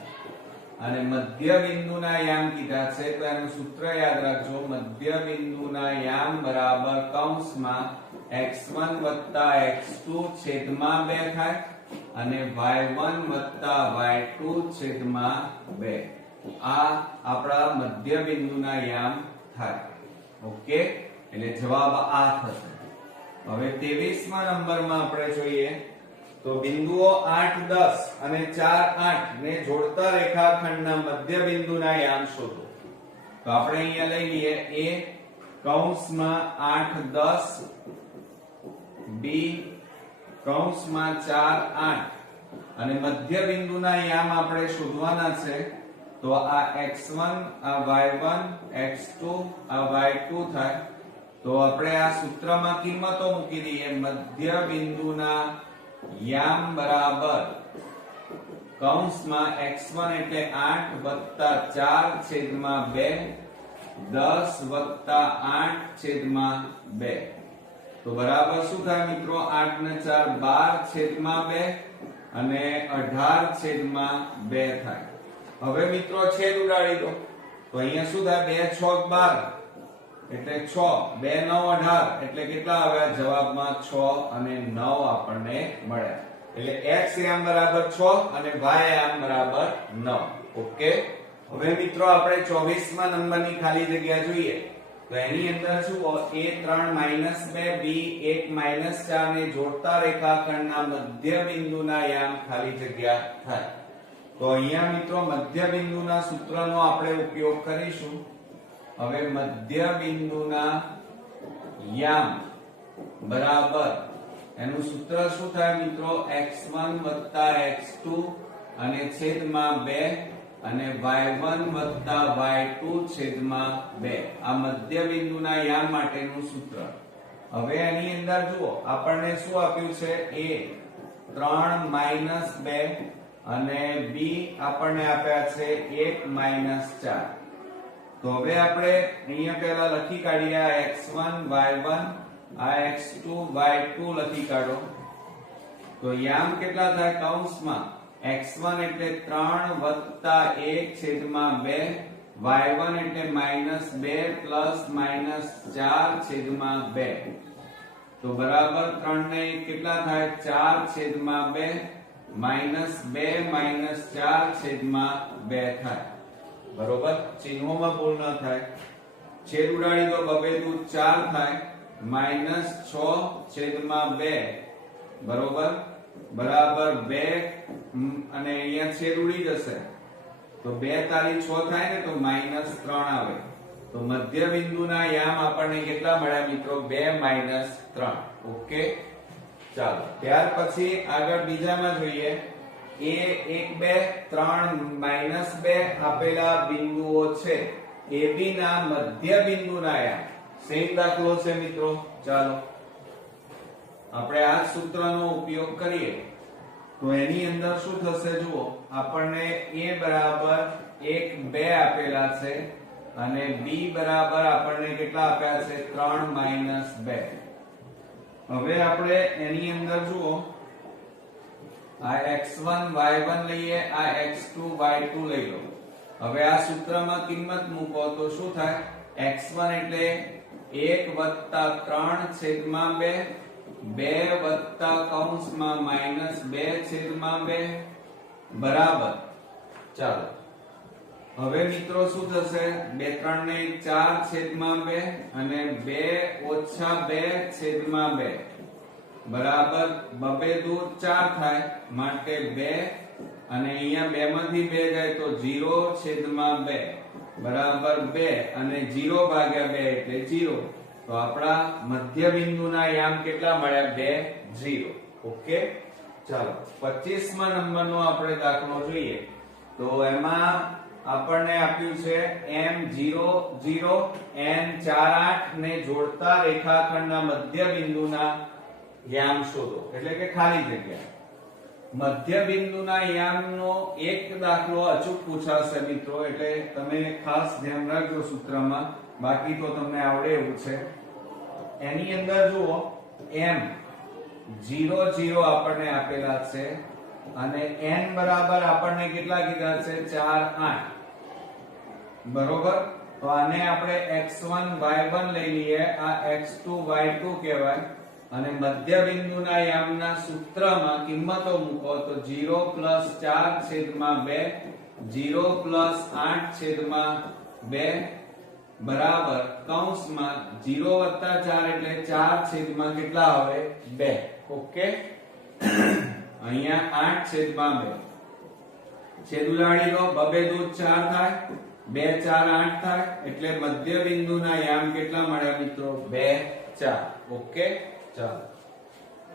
અને મધ્ય બિંદુના યામ કીધા છે તો એનું સૂત્ર યાદ રાખજો મધ્ય બિંદુના યામ બરાબર કૌંસમાં x1 x2 છેદમાં 2 થાય અને y1 y2 છેદમાં 2. આ આપણા મધ્ય બિંદુના યામ થાય. ઓકે, એટલે જવાબ આ થશે. હવે 23મા નંબરમાં આપણે જોઈએ તો બિંદુઓ 8 10 અને 4 8 ને જોડતા રેખાખંડના મધ્ય બિંદુના યામ શોધો. તો આપણે અહીંયા લઈ લઈએ a કૌંસમાં 8 10 b કૌંસમાં 4 8 અને મધ્ય બિંદુના યામ આપણે શોધવાના છે તો તો આ x1 આ y1 x2 આ y2 થાય. તો આપણે આ સૂત્રમાં કિંમતો મૂકી દઈએ. મધ્ય બિંદુના યામ બરાબર કૌંસમાં x1 એટલે 8 વત્તા 4 છેદમાં 2 10 વત્તા 8 છેદમાં 2. તો બરાબર શું થાય મિત્રો? 8 ને 4 12 છેદમાં 2 અને 18 છેદમાં 2 થાય. હવે મિત્રો છેદ ઉડાડી દો. તો અહીંયા શું થાય? 2 6 12 એટલે 6 2 9 18 એટલે કેટલા આવ્યા જવાબમાં? 6 અને 9 આપણને મળ્યા. એટલે x યામ બરાબર 6 અને y યામ બરાબર 9. ઓકે. હવે મિત્રો આપણે 24મા નંબરની ખાલી જગ્યા જોઈએ. તો એની અંદર શું? a3 2 b1 4 ને જોડતા રેખાખંડના મધ્ય બિંદુના યામ ખાલી જગ્યા થાય. તો અહીંયા મિત્રો મધ્ય બિંદુના સૂત્રનો આપણે ઉપયોગ કરીશું. હવે મધ્ય બિંદુના યામ બરાબર એનું સૂત્ર શું થાય મિત્રો? x1 x2 અને છેદમાં 2 અને y1 y2 છેદમાં 2. આ મધ્ય બિંદુના યામ માટેનું સૂત્ર. હવે એની અંદર જુઓ આપણને શું આપ્યું છે? a3 2 અને b આપણને આપ્યા છે 1 4. તો હવે આપણે અહીંયા પહેલા લખી કાઢીએ. આ x1 y1 આ x2 y2 લખી કાઢો. તો યામ કેટલા થાય? કૌંસમાં x1 એટલે 3 વત્તા 1 છેદમાં 2 y1 એટલે -2 પ્લસ -4 છેદમાં 2. તો બરાબર 3 ને 1 કેટલા થાય? 4 છેદમાં 2 -2 -4 છેદમાં 2 થાય. બરોબર. ચિહ્નોમાં ભૂલ ન થાય. છેદ ઉડાડી દો. બબે દુ 4 થાય. -6 છેદમાં 2 બરોબર બરાબર 2 અને અહીંયા છેદ ઉડી જશે. તો 2 તારી 6 થાય ને તો -3 આવે. તો મધ્ય બિંદુના યામ આપણને કેટલા મળ્યા મિત્રો? 2 3. ઓકે. ચાલો ત્યાર પછી આગળ બીજામાં જોઈએ. a 1 2 3 -2 આપેલા બિંદુઓ છે. ab ના મધ્ય બિંદુના યામ. સેમ દાખલો છે મિત્રો. ચાલો આપણે આ સૂત્રનો ઉપયોગ કરીએ. તો એની અંદર શું થશે જુઓ. આપણને a બરાબર 1 2 આપેલા છે અને b બરાબર આપણને કેટલા આપ્યા છે? 3 2. હવે આપણે એની અંદર જુઓ. આ x1 y1 લઈએ, આ x2 y2 લઈ લો. હવે આ સૂત્રમાં કિંમત મૂકો તો શું થાય? x1 એટલે 1 વત્તા 3 છેદમાં 2 2 વત્તા કૌંસમાં -2 છેદમાં 2 બરાબર. ચાલો હવે મિત્રો શું થશે? 2 3 ને 4 છેદમાં 2 અને 2 ઓછા 2 છેદમાં 2 બરાબર. બબે દુ 4 થાય માટે 2 અને અહીંયા 2 માંથી 2 જાય તો 0 છેદમાં 2 બરાબર 2 અને 0 ભાગ્યા 2 એટલે 0. તો આપણા મધ્ય બિંદુના યામ કેટલા મળ્યા? 2 0. ઓકે. ચાલો 25મા નંબરનો આપણે દાખલો જોઈએ. તો એમાં આપણને આપ્યું છે m0 0 n 4 8 ને જોડતા રેખાખંડના મધ્ય બિંદુના યામ શોધો. એટલે કે ખાલી જગ્યા. મધ્ય બિંદુના યામનો એક દાખલો અચૂક પૂછાશે મિત્રો. એટલે તમે ખાસ ધ્યાન રાખજો સૂત્રમાં. બાકી તો તમને આવડે એવું છે. એની અંદર જુઓ m 0 0 આપણને આપેલા છે અને n બરાબર આપણને કેટલા કીધા છે? 4 8 બરોબર. તો આને આપણે x1 y1 લઈ લઈએ. આ x2 y2 કહેવાય. અને મધ્ય બિંદુના યામના સૂત્રમાં કિંમતો મૂકો તો 0 4 છેદમાં 2 0 8 છેદમાં 2 બરાબર કૌંસમાં 0 વત્તા 4 એટલે 4 છેદમાં કેટલા આવે? 2. ઓકે. અહીંયા 8 છેદમાં 2 છેદ ઉડાડી દો. બબે દુ 4 થાય 2 4 8 થાય એટલે મધ્ય બિંદુના યામ કેટલા મળ્યા મિત્રો? 2 4. ઓકે. ચાલો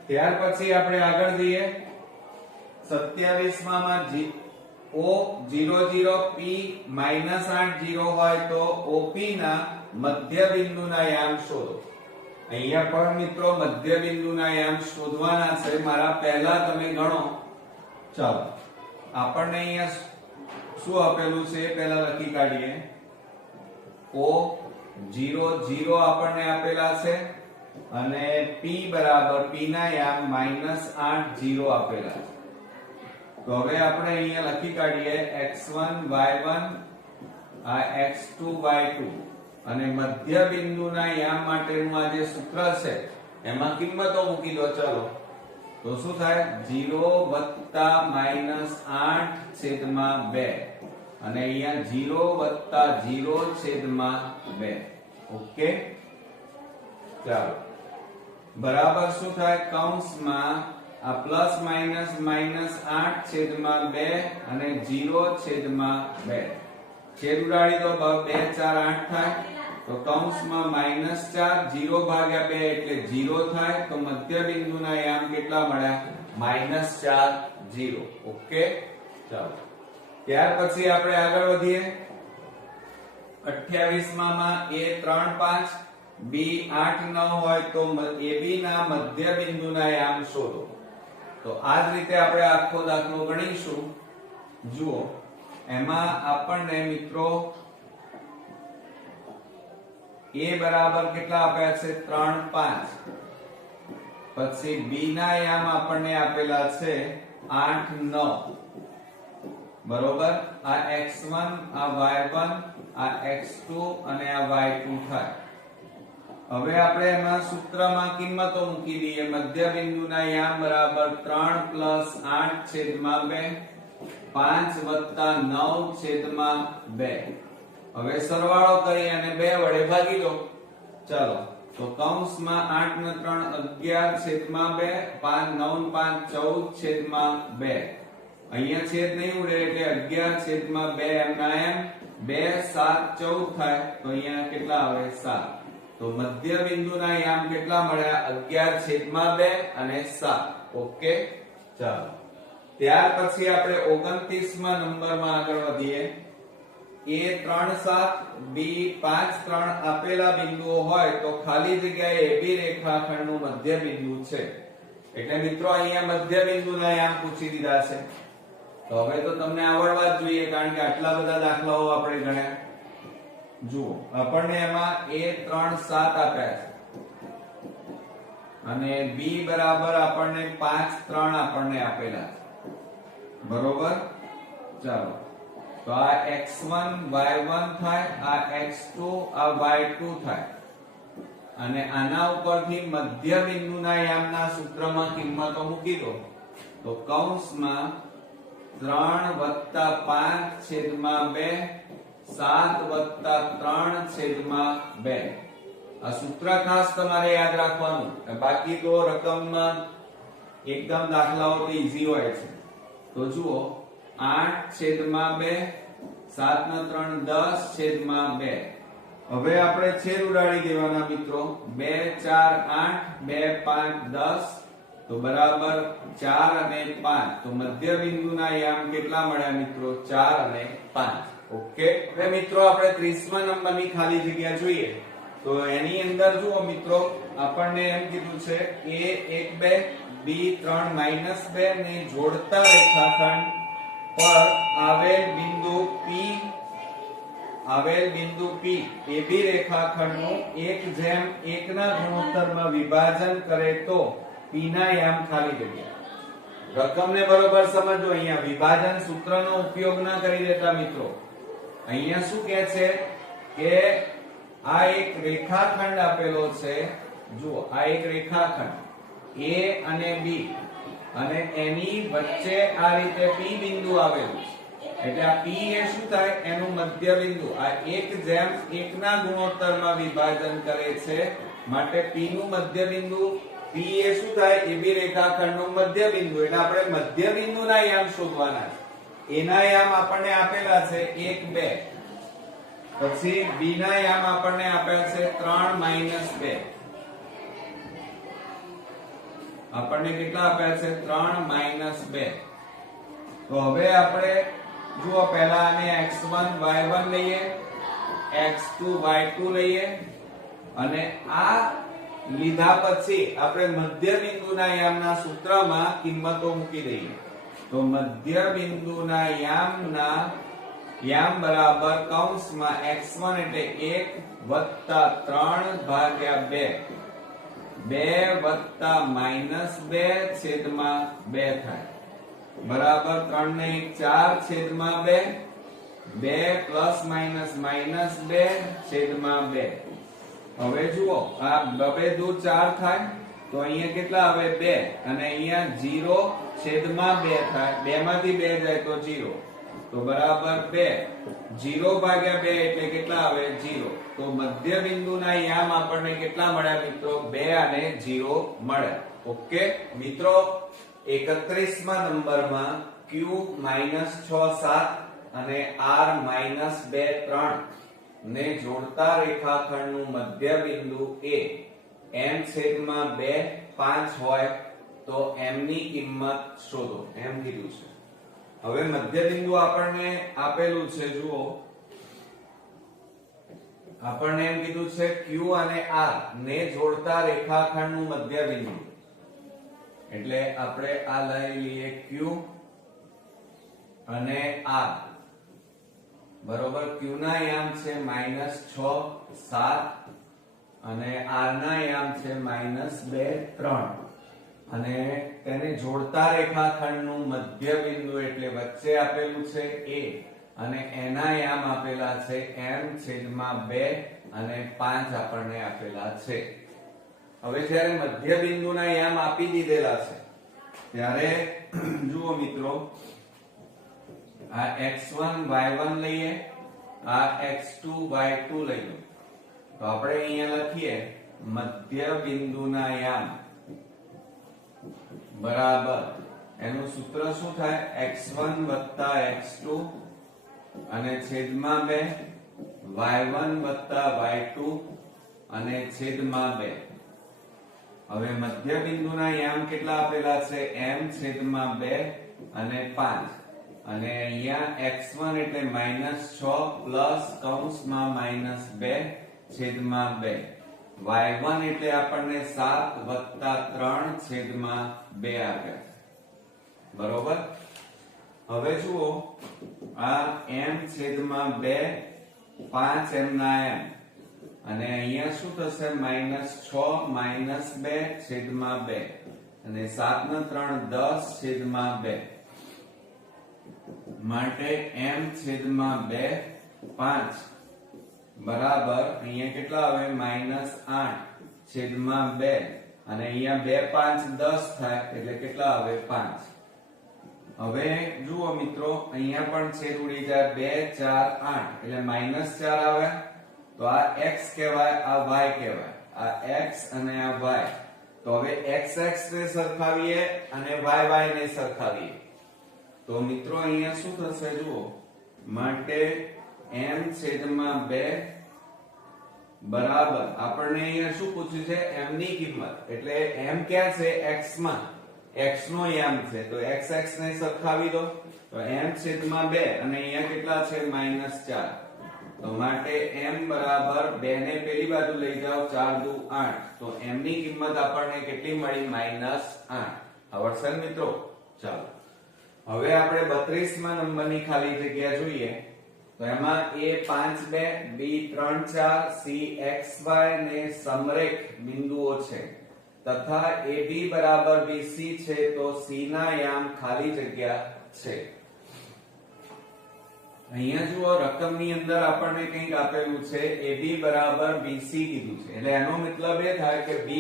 ત્યાર પછી આપણે આગળ જઈએ. 27માં O00 P -8 0 હોય તો OP ના મધ્ય બિંદુના યામ શોધો. અહીંયા પણ મિત્રો મધ્ય બિંદુના યામ શોધવાના છે. મારા પહેલા તમે ગણો. ચાલો આપણને અહીંયા શું આપેલું છે પહેલા લખી કાઢીએ. O00 આપણને આપેલા છે અને P બરાબર P ના યામ -8 0 આપેલા છે. તો હવે આપણે અહીંયા લખી કાઢીએ x1 y1 આ x2 y2 અને મધ્ય બિંદુના યામ માટેનું આ જે સૂત્ર છે એમાં કિંમતો મૂકી દો. ચલો તો શું થાય 0 -8 છેદમાં 2 અને અહીંયા 0 0 છેદમાં 2. ઓકે ચાલો બરાબર શું થાય કૌંસમાં આ પ્લસ માઇનસ -8 છેદમાં 2 અને 0 છેદમાં 2 છેદ ઉડાડી દો 2 4 8 થાય તો કૌંસમાં -4 0 ભાગ્યા 2 એટલે 0 થાય તો મધ્ય બિંદુના યામ કેટલા મળ્યા -4 0. ઓકે ચાલો ત્યાર પછી આપણે આગળ વધીએ. 28 માં A 3 5 B 8 9 હોય તો AB ના મધ્ય બિંદુના યામ શોધો. તો આ જ રીતે આપણે આખો દાખલો ગણીશું. જુઓ એમાં આપણને મિત્રો A બરાબર કેટલા આપ્યા છે 3 5. પછી B ના યામ આપણને આપેલા છે 8 9. બરોબર આ x1 આ y1 આ x2 અને આ y2 થાય. હવે આપણે એમાં સૂત્રમાં કિંમતો મૂકી દઈએ. મધ્ય બિંદુના યામ બરાબર 3 + 8 છેદમાં 2 5 + 9 છેદમાં 2. હવે સરવાળો કરી અને 2 વડે ભાગી દો. ચાલો તો કૌંસમાં 8 ને 3 11 છેદમાં 2 5 9 5 14 છેદમાં 2. અહીંયા છેદ નહીં ઉડે એટલે 11 છેદમાં 2 એમના એમ 2 7 14 થાય તો અહીંયા કેટલા આવે 7. તો મધ્ય બિંદુના યામ કેટલા મળ્યા 11 છેદમાં 2 અને 7. ઓકે ચાલો ત્યાર પછી આપણે 29મા નંબરમાં આગળ વધીએ. A 3 7 B 5 3 આપેલા બિંદુઓ હોય તો ખાલી જગ્યાએ AB રેખાખંડનું મધ્ય બિંદુ છે. એટલે મિત્રો અહીંયા મધ્ય બિંદુના યામ પૂછી દીધા છે. તો હવે તો તમને આવડવા જ જોઈએ કારણ કે આટલા બધા દાખલાઓ આપણે ગણ્યા. જુઓ આપણને એમાં A 3 7 આપ્યા છે અને B બરાબર આપણને 5 3 આપણને આપેલા છે. બરોબર ચાલો તો આ x1 y1 થાય આ x2 આ y2 થાય અને આના ઉપરથી મધ્ય બિંદુના યામના સૂત્રમાં કિંમતો મૂકી દો. તો કૌંસમાં 3 + 5 છેદમાં 2 7 + 3 છેદમાં 2. આ સૂત્ર ખાસ તમારે યાદ રાખવાનું. બાકી તો રકમમાં એકદમ દાખલાઓ તો ઈઝી હોય છે. તો જુઓ 8 છેદમાં 2 7 ને 3 10 છેદમાં 2. હવે આપણે છેદ ઉડાડી દેવાના મિત્રો. 2 4 8 2 5 10 તો બરાબર 4 અને 5. તો મધ્ય બિંદુના યામ કેટલા મળ્યા મિત્રો 4 અને 5. ઓકે હવે મિત્રો આપણે 30મા નંબરની ખાલી જગ્યા જોઈએ. તો એની અંદર જુઓ મિત્રો આપણને એમ કીધું છે A 1 2 B 3 -2 ને જોડતા રેખાખંડ પર આવેલ બિંદુ P AB રેખાખંડનું 1:1 ના ગુણોત્તરમાં વિભાજન કરે તો P ના યામ ખાલી જગ્યા. રકમને બરોબર સમજો. અહીંયા વિભાજન સૂત્રનો ઉપયોગ ના કરી દેતા મિત્રો. અહીંયા શું કહે છે કે આ એક રેખાખંડ આપેલો છે. જુઓ આ એક રેખાખંડ A અને B અને એની વચ્ચે આ રીતે P બિંદુ આવેલું છે. એટલે આ P એ શું થાય એનું મધ્ય બિંદુ. આ 1:1 ના ગુણોત્તરમાં વિભાજન કરે છે માટે P નું મધ્ય બિંદુ P એ શું થાય AB રેખાખંડનું મધ્ય બિંદુ. એટલે આપણે મધ્ય બિંદુના યામ શોધવાના છે. એના યામ આપણને આપેલા છે 1 2. પછી B ના યામ આપણને આપેલ છે 3 2. આપણને કેટલા આપ્યા છે 3 2. તો હવે આપણે જુઓ પહેલા આને x1 y1 લઈએ, x2 y2 લઈએ અને આ લીધા પછી આપણે મધ્ય બિંદુના યામના સૂત્રમાં કિંમતો મૂકી દઈએ. તો મધ્ય બિંદુના યામ બરાબર કૌંસમાં x1 એટલે 1 + 3 ભાગ્યા 2 2 + -2 છેદમાં 2 થાય બરાબર 3 ને 1 4 છેદમાં 2 2 ± -2 છેદમાં 2. હવે જુઓ આ 2 દૂર 4 થાય તો અહીંયા કેટલા આવે 2 અને અહીંયા 0 છેદમાં 2 થાય 2 માંથી 2 જાય તો 0 તો બરાબર 2 0 ભાગ્યા 2 એટલે કેટલા આવે 0. તો મધ્ય બિંદુના યામ આપણને કેટલા મળ્યા મિત્રો 2 અને 0 મળ્યા. ઓકે મિત્રો 31મા નંબરમાં q -6 7 અને r -2 3 ને જોડતા રેખાખંડનું મધ્ય બિંદુ એ m/2 5 હોય તો m ની કિંમત શોધો એમ કીધું છે. હવે મધ્ય બિંદુ આપણને આપેલું છે. જુઓ આપણને એમ કીધું છે q અને r ને જોડતા રેખાખંડનું મધ્ય બિંદુ એટલે આપણે આ લઈ લઈએ q અને r બરોબર. q ના યામ છે -6 7 અને r ના યામ છે -2 3 અને તેને જોડતા રેખાખંડનું મધ્ય બિંદુ એટલે વચ્ચે આપેલું છે a અને એના યામ આપેલા છે m/2 અને 5 આપણને આપેલા છે. હવે જ્યારે મધ્ય બિંદુના યામ આપી દીધેલા છે ત્યારે જુઓ મિત્રો આ x1 y1 લઈએ, આ x2 y2 લઈએ. તો આપણે અહીંયા લખીએ મધ્ય બિંદુના યામ બરાબર એનું સૂત્ર શું થાય x1 + x2 અને છેદમાં 2 y1 + y2 અને છેદમાં 2. હવે મધ્ય બિંદુના યામ કેટલા આપેલા છે m/2 અને 5 અને અહીંયા x1 એટલે -6 પ્લસ કૌંસમાં -2 છેદમાં 2 y1 એટલે આપણને 7 + 3 છેદમાં 2 આપ્યા બરોબર. હવે જુઓ આ m છેદમાં 2 5 m ના m અને અહીંયા શું થશે -6 - 2 છેદમાં 2 અને 7 ને 3 10 છેદમાં 2 માટે m છેદમાં 2 5 બરાબર અહીંયા કેટલા આવે -8 છેદમાં 2 અને અહીંયા 2 5 10 થાય એટલે કેટલા આવે 5. હવે જુઓ મિત્રો અહીંયા પણ છેદ ઉડી જાય 2 4 8 એટલે -4 આવે તો આ x કહેવાય આ y કહેવાય આ x અને આ y. તો હવે x x ને સરખાવીએ અને y y ને સરખાવીએ તો મિત્રો અહીંયા શું થશે જુઓ માટે m છેદમાં 2 બરાબર આપણને અહીંયા શું પૂછ્યું છે m ની કિંમત એટલે m ક્યાં છે x માં x નો યામ છે તો x x ને સરખાવી દો તો m છેદમાં 2 અને અહીંયા કેટલા છે -4 તો માટે m બરાબર 2 ને પેલી બાજુ લઈ જાઓ 4 દુ 8 તો m ની કિંમત આપણને કેટલી મળી -8. આવડશે મિત્રો. ચાલો હવે આપણે 32મા નંબરની ખાલી જગ્યા જોઈએ તો એમાં a 5 2 b 3 4 c x y ને સમરેખ બિંદુઓ છે તથા ab બરાબર bc છે તો c ના યામ ખાલી જગ્યા છે. અહીંયા જુઓ રકમની અંદર આપણને કંઈક આપેલું છે ab બરાબર bc કીધું છે એટલે એનો મતલબ એ થાય કે b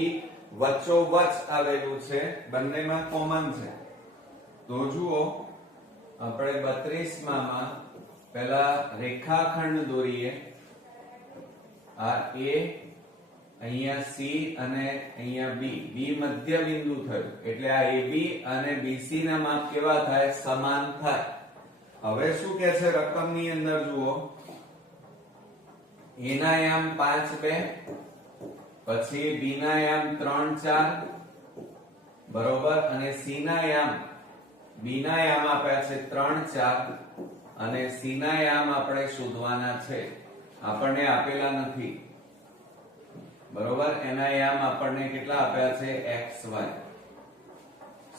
વચ્ચોવચ આવેલું છે બંનેમાં કોમન છે. તો જુઓ આપણે 32માં પહેલા રેખાખંડ દોરીએ આ a અહીંયા c અને અહીંયા b b મધ્ય બિંદુ થયું એટલે આ ab અને bc ના માપ કેવા થાય સમાન થાય. હવે શું કહે છે રકમની અંદર જુઓ a ના યામ 5 2 પછી b ના યામ 3 4 બરોબર અને c ના યામ b ના યામ આપ્યા છે 3 4 અને c ના યામ આપણે શોધવાના છે. આપણને આપેલા નથી, બરોબર. એના યામ આપણને કેટલા આપ્યા છે? x y.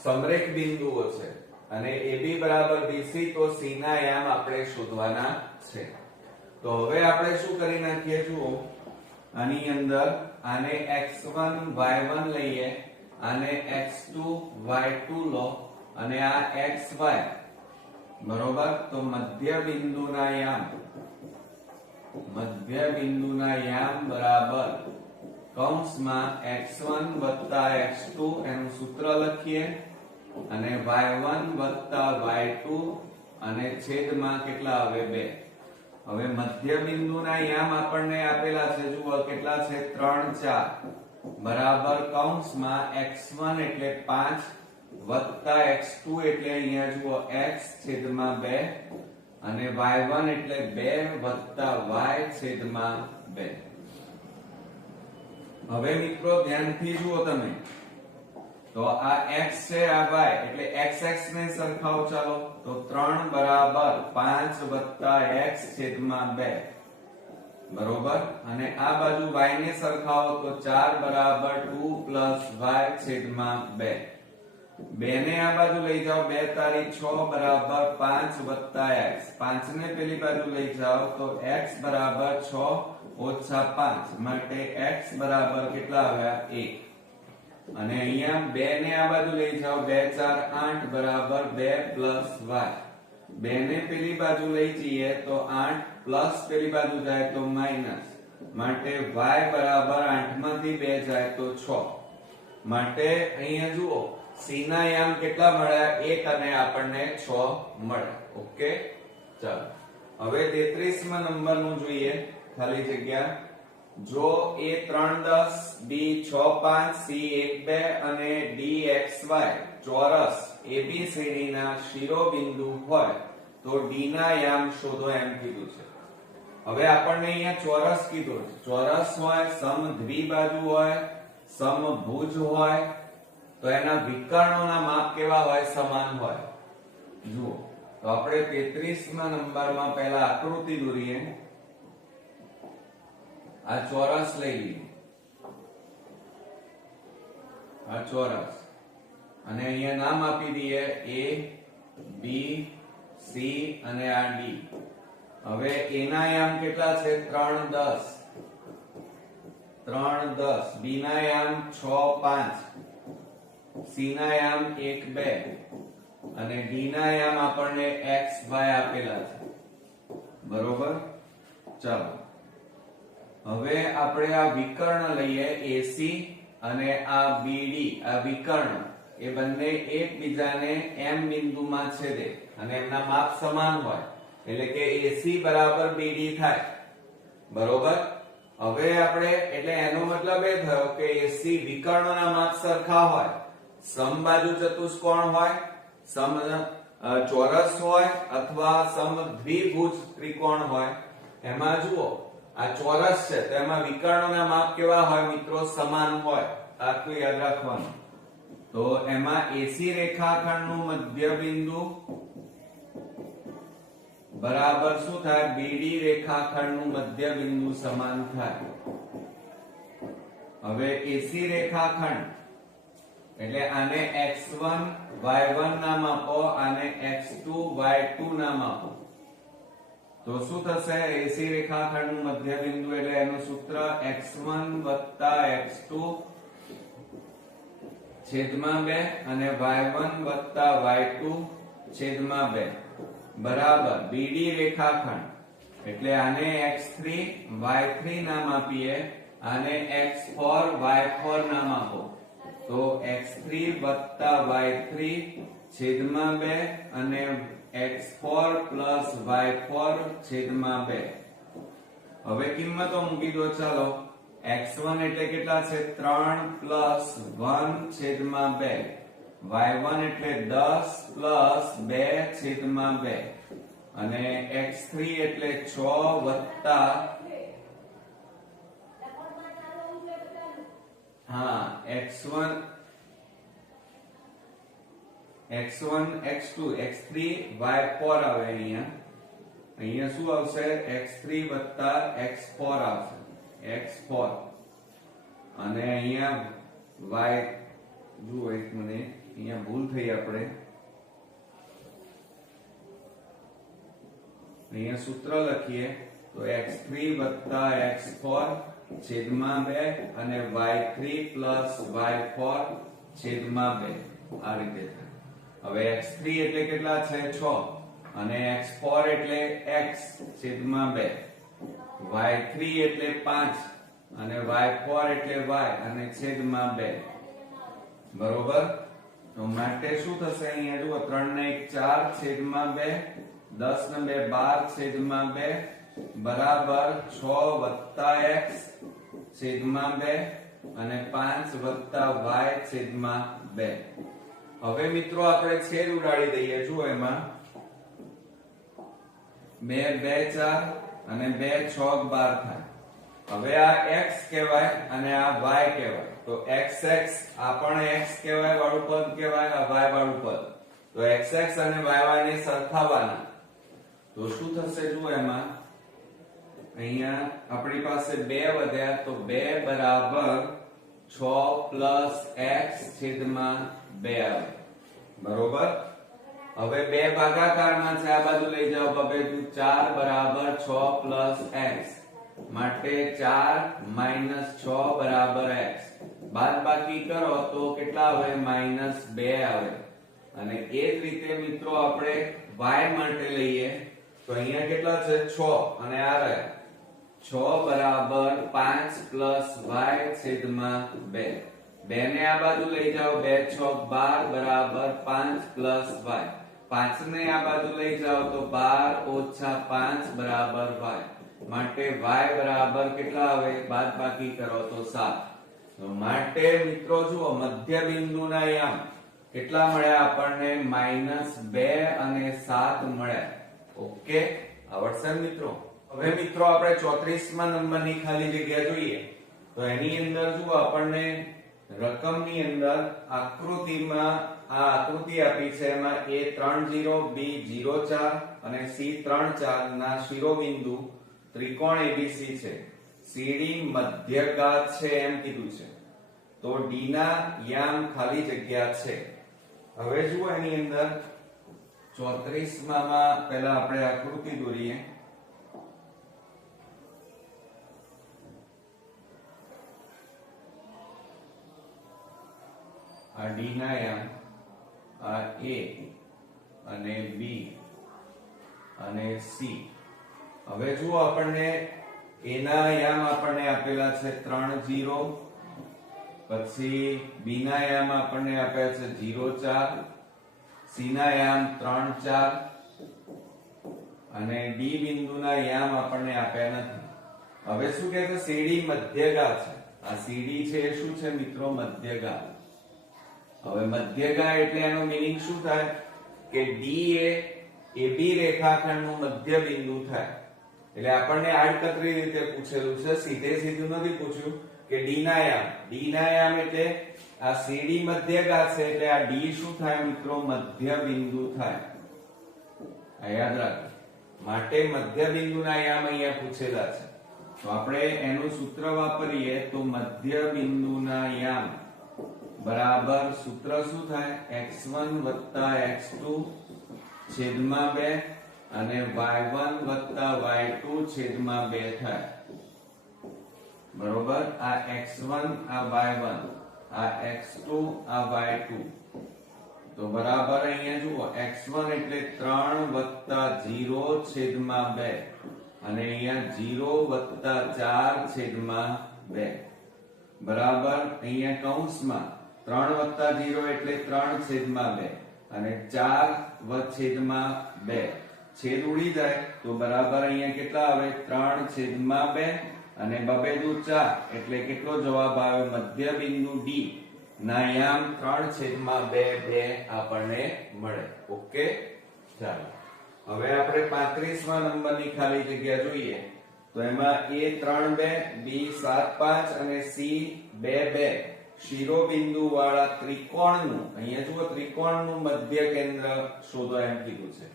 સમરેખ બિંદુઓ છે અને AB બરાબર BC, તો c ના યામ આપણે શોધવાના છે. તો હવે આપણે શું કરી નાખીએ? જુઓ, આની અંદર આને x1 y1 લઈએ, આને x2 y2 લો અને આ xy, બરોબર. તો મધ્ય બિંદુના યામ બરાબર કૌંસમાં x1 x2 એનું સૂત્ર લખીએ અને y1 y2 અને છેદમાં કેટલા આવે? 2. હવે મધ્ય બિંદુના યામ આપણને આપેલા છે, જુઓ કેટલા છે? 3 4 બરાબર કૌંસમાં x1 એટલે 5 x2 એટલે અહીંયા જુઓ x છેદમાં 2 અને y1 એટલે 2 y છેદમાં 2. હવે મિત્રો ધ્યાનથી જુઓ તમે, તો આ x છે, આ y એટલે x ને સરખાવો. ચાલો, તો 3 બરાબર 5 x છેદમાં 2, બરોબર. અને આ બાજુ y ને સરખાવો, તો 4 બરાબર 2 y છેદમાં 2. 2 ને આ બાજુ લઈ જાઓ, 2 તારી 6 બરાબર 5 x. 5 ને પેલી બાજુ લઈ જાઓ, તો x બરાબર 6 ઓછા 5 માટે x બરાબર કેટલા આવ્યા? 1. અને અહીંયા 2 ને આ બાજુ લઈ જાઓ, 2 4 8 બરાબર 2 y. 2 ને પેલી બાજુ લઈ જઈએ તો 8 પ્લસ પેલી બાજુ જાય તો માઈનસ, માટે y બરાબર 8 માંથી 2 જાય તો 6. માટે અહીંયા જુઓ c ના યામ કેટલા મળ્યા? 1 અને આપણને 6 મળે. ઓકે, ચાલો હવે 33મા નંબરનું જોઈએ. ખાલી જગ્યા. જો a 3 10 b 6 5 c 1 2 અને d xy ચોરસ ABCD ના શિરોબિંદુ હોય તો d ના યામ શોધો એમ કીધું છે. હવે આપણને અહીંયા ચોરસ કીધું છે. ચોરસ હોય, સમદ્વિબાજુ હોય, સમભુજ હોય, તો એના વિકર્ણોના માપ કેવા હોય? સમાન હોય. જુઓ, તો આપણે 33મા નંબરમાં પહેલા આકૃતિ દોરીએ. આ ચોરસ લઈ લઈએ, આ ચોરસ, અને અહીંયા નામ આપી દઈએ a b c અને આ d. હવે a ના યામ કેટલા છે? 3 10 b ના યામ 6 5 c ના યામ 1 2 અને d ના યામ આપણને x y આપેલા છે, બરોબર. ચાલો હવે આપણે આ વિકર્ણ લઈએ AC અને આ BD. આ વિકર્ણ એ બંને એકબીજાને M બિંદુમાં છેદે અને એમના માપ સમાન હોય, એટલે કે AC બરાબર BD થાય, બરોબર. હવે આપણે એટલે એનો મતલબ એ થયો કે AC વિકર્ણોના માપ સરખા હોય, સમબાજુ ચતુષ્કોણ હોય, ચોરસ હોય અથવા સમદ્વિભુજ ત્રિકોણ હોય. એમાં જુઓ આ ચોરસ છે તો એમાં વિકર્ણોના માપ કેવા હોય મિત્રો? સમાન હોય. આટલું યાદ રાખવાનું. તો એમાં AC રેખાખંડનું મધ્ય બિંદુ બરાબર શું થાય? BD રેખાખંડનું મધ્ય બિંદુ સમાન થાય. હવે AC રેખાખંડ એટલે આને x1 y1 નામ આપો, આને x2 y2 નામ આપો. તો શું થશે? AC રેખાખંડનું મધ્ય બિંદુ એટલે એનું સૂત્ર x1 x2 છેદમાં 2 અને y1 y2 છેદમાં 2 બરાબર BD રેખાખંડ એટલે આને x3 y3 નામ આપીએ, આને x4 y4 નામ આપો. તો x3 y3 છેદમાં 2 અને x4 y4 છેદમાં 2. હવે કિંમતો મૂકી દો. ચાલો, x1 એટલે કેટલા છે? 3 1 છેદમાં 2. y1 એટલે 10 2 છેદમાં 2 અને x3 એટલે 6 વત્તા x1 x2 x3 y4 આવે અહીંયા અહીંયા શું આવશે x3 x4 આવશે x4 અને અહીંયા y જુઓ એક મિનિટ અહીંયા ભૂલ થઈ આપણે અહીંયા સૂત્ર લખીએ તો x3 x4 છેદમાં 2 અને y3 y4 છેદમાં 2 આ રીતે થાય હવે x3 એટલે કેટલા છે 6 અને x4 એટલે x છેદમાં 2 y3 એટલે 5 અને y4 એટલે y અને છેદમાં 2 બરોબર તો માટે શું થશે અહીંયા જુઓ 3 ને 1 4 છેદમાં 2 10 ને 2 12 છેદમાં 2 બરાબર 6 x છેદમાં 2 અને 5 y છેદમાં 2 હવે મિત્રો આપણે છેદ ઉડાડી દઈએ જુઓ એમાં 2 2 4 અને 2 6 12 થાય હવે આ x કહેવાય અને આ y કહેવાય તો xx આ પણ x કહેવાય વાળું પદ કહેવાય આ y વાળું પદ તો xx અને y ને સરખાવવાના તો શું થશે જુઓ એમાં અહીંયા આપણી પાસે 2 વધ્યા તો 2 બરાબર 6 x છેદમાં 2 આવે બરોબર હવે 2 ભાગાકારમાં છે આ બાજુ લઈ જાઓ બબે 4 બરાબર 6 x માટે 4 6 બરાબર x બાદબાકી કરો તો કેટલા આવે -2 આવે અને એ જ રીતે મિત્રો આપણે y માટે લઈએ તો અહીંયા કેટલા છે 6 અને આ રહ્યા 6 બરાબર 5 y છેદમાં 2 2 ને આ બાજુ લઈ જાઓ 2 6 12 બરાબર 5 y 5 ને આ બાજુ લઈ જાઓ તો 12 - 5 બરાબર y માટે y બરાબર કેટલા આવે બાદબાકી કરો તો 7 તો માટે મિત્રો જુઓ મધ્ય બિંદુના યામ કેટલા મળ્યા આપણને -2 અને 7 મળ્યા ઓકે આવડશે મિત્રો હવે મિત્રો આપણે 34મા નંબરની ખાલી જગ્યા જોઈએ તો એની અંદર જુઓ આપણને રકમની અંદર આકૃતિમાં આ આકૃતિ આપી છે એમાં A30 B04 અને C34 ના શિરોબિંદુ ત્રિકોણ ABC છે CD મધ્યઘાત છે એમ કીધું છે તો D ના યામ ખાલી જગ્યા છે હવે જુઓ એની અંદર 34માં પહેલા આપણે આકૃતિ દોરીએ આ D ના યામ આ A અને B અને C હવે જુઓ આપણને A ના યામ આપણને આપેલા છે 30 પછી B ના યામ આપણને આપ્યા છે 04 C ના યામ 34 અને D બિંદુના યામ આપણને આપ્યા નથી હવે શું કહે છે CD મધ્યઘાત છે આ CD છે એ શું છે મિત્રો મધ્યઘાત હવે મધ્યઘાત એટલે એનો મીનિંગ શું થાય કે D એ AB રેખાખંડનું મધ્ય બિંદુ થાય એટલે આપણને આડકતરી રીતે પૂછેલું છે સીધે સીધું નથી પૂછ્યું કે D ના યામ એટલે આ CD મધ્યઘાત છે એટલે આ D શું થાય મિત્રો મધ્ય બિંદુ થાય આ યાદ રાખો માટે મધ્ય બિંદુના યામ અહીંયા પૂછેલા છે તો આપણે એનું સૂત્ર વાપરીએ તો મધ્ય બિંદુના યામ બરાબર સૂત્ર શું થાય x1 x2 છેદમાં 2 અને y1 y2 છેદમાં 2 થાય બરોબર આ x1 આ y1 આ x2 આ y2 તો બરાબર અહીંયા જુઓ x1 એટલે 3 0 છેદમાં 2 અને અહીંયા 0 4 છેદમાં 2 બરાબર અહીંયા કૌંસમાં 3 0 એટલે 3 છેદમાં 2 અને 4 છેદમાં 2 છેદ ઉડી જાય તો બરાબર અહીંયા કેટલા આવે 3 છેદમાં 2 અને 2 દુ 4 એટલે કેટલો જવાબ આવે મધ્ય બિંદુ D ના યામ 3 છેદમાં 2 આપણને મળે ઓકે ચાલો હવે આપણે 35મા નંબરની ખાલી જગ્યા જોઈએ તો એમાં A32 B75 અને C22 શિરોબિંદુ વાળા ત્રિકોણનું અહીંયા જુઓ ત્રિકોણનું મધ્ય કેન્દ્ર શોધો એમ કીધું છે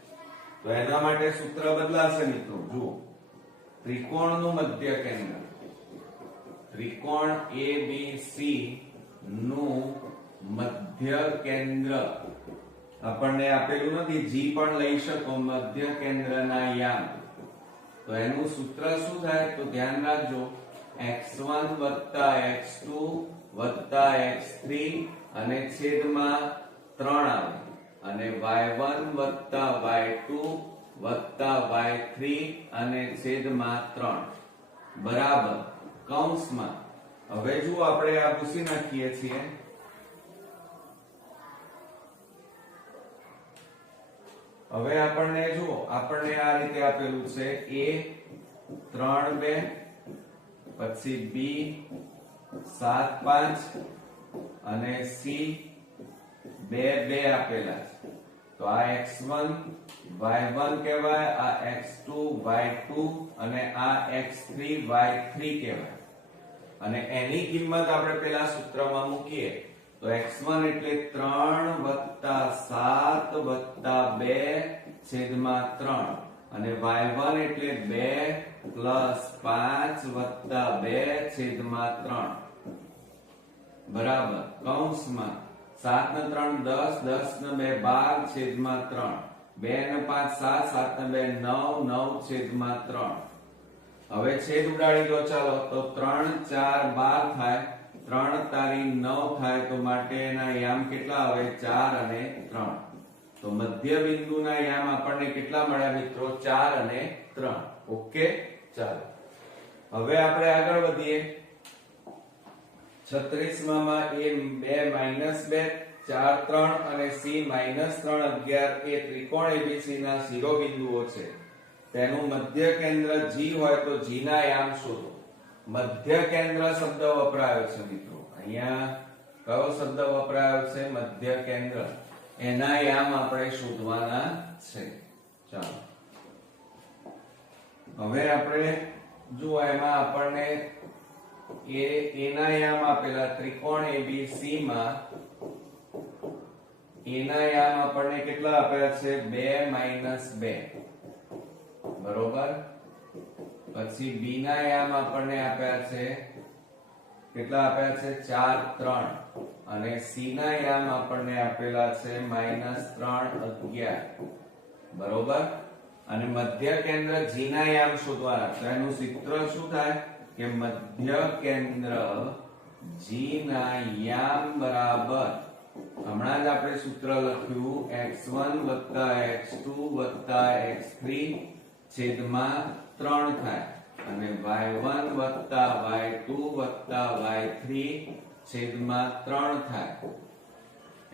તો તો એના માટે સૂત્ર બદલાશે મિત્રો. જુઓ, ત્રિકોણનું મધ્ય કેન્દ્ર, ત્રિકોણ ABC નું મધ્ય કેન્દ્ર આપણને આપેલું નથી, જી પણ લઈ શકો, મધ્ય કેન્દ્રના યામ. તો એનું સૂત્ર શું થાય? તો ધ્યાન રાખજો, x1 x2 x3 અને છેદમાં 3 આવે, અને y1 y2 y3 અને છેદમાં 3 બરાબર કૌંસમાં. હવે જુઓ, આપણે આ ભૂસી નાખીએ છીએ. હવે આપણને જુઓ, આપણને આ રીતે આપેલું છે a 3 2, પછી b 7 5 અને c 2 2 આપેલા છે. તો આ x1 y1 કહેવાય, આ x2 y2 અને આ x3 y3 કહેવાય. અને એની કિંમત આપણે પેલા સૂત્રમાં મૂકીએ તો x1 એટલે 3 7 2 છેદમાં 3 અને y1 એટલે 2 5 2 છેદમાં 3 બરાબર કૌંસમાં 7 ને 3 10, 10 ને 2 12 છેદમાં 3, 2 ને 5 7, 7 ને 2 9, 9 છેદમાં 3. હવે છેદ ઉડાડી દો. ચાલો, તો 3 4 12 થાય, 3 તારી 9 થાય, તો માટે એના યામ કેટલા આવે? 4 અને 3. તો મધ્ય બિંદુના યામ આપણને કેટલા મળ્યા મિત્રો? 4 અને 3. ઓકે, ચાલો હવે આપણે આગળ વધીએ. 36 માં a 2 2 4 3 અને c -3 11 એ ત્રિકોણ ABC ના શિરોબિંદુઓ છે. તેનું મધ્ય કેન્દ્ર G હોય તો G ના યામ શોધો. મધ્ય કેન્દ્ર શબ્દ વપરાયો છે મિત્રો. અહીંયા કયો શબ્દ વપરાયો છે? મધ્ય કેન્દ્ર. એના યામ આપણે શોધવાના છે. ચાલો, હવે આપણે જુઓ, એમાં આપણને એના યામ આપેલા ત્રિકોણ ABC માં એના યામ આપણને કેટલા આપ્યા છે? 2 2 બરોબર. પછી b ના યામ આપણને આપ્યા છે કેટલા? આપ્યા છે 4 3 અને c ના યામ આપણને આપેલા છે -3 11 બરોબર. અને મધ્ય કેન્દ્ર G ના યામ શોધવાના. તો એનું સૂત્ર શું થાય? કે મધ્ય કેન્દ્ર G ના યામ બરાબર, હમણાં જ આપણે સૂત્ર લખ્યું, x1 x2 x3 છેદમાં 3 થાય, અને y1 y2 y3 છેદમાં 3 થાય.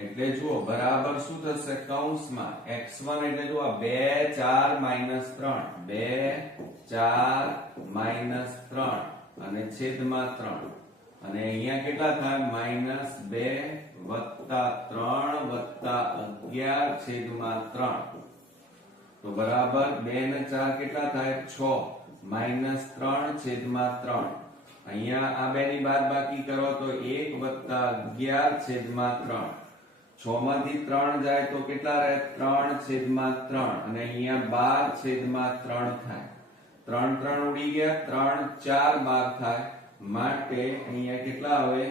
એટલે જુઓ, બરાબર શું થશે? કૌંસમાં x1 એટલે જુઓ 2 4 -3, 2 4 -3 અને છેદમાં 3, અને અહીંયા કેટલા થાય? -2 3 11 છેદમાં 3. તો બરાબર 2 ને 4 કેટલા થાય? 6 -3 છેદમાં 3. અહીંયા આ બે ની બાદબાકી કરો તો 1 11 છેદમાં 3. 6 માંથી 3 જાય તો કેટલા રહે? 3 છેદમાં 3, અને અહીંયા 12 છેદમાં 3 થાય. 3 3 ઉડી ગયા, 3 4 12 થાય. માટે અહીંયા કેટલા આવે?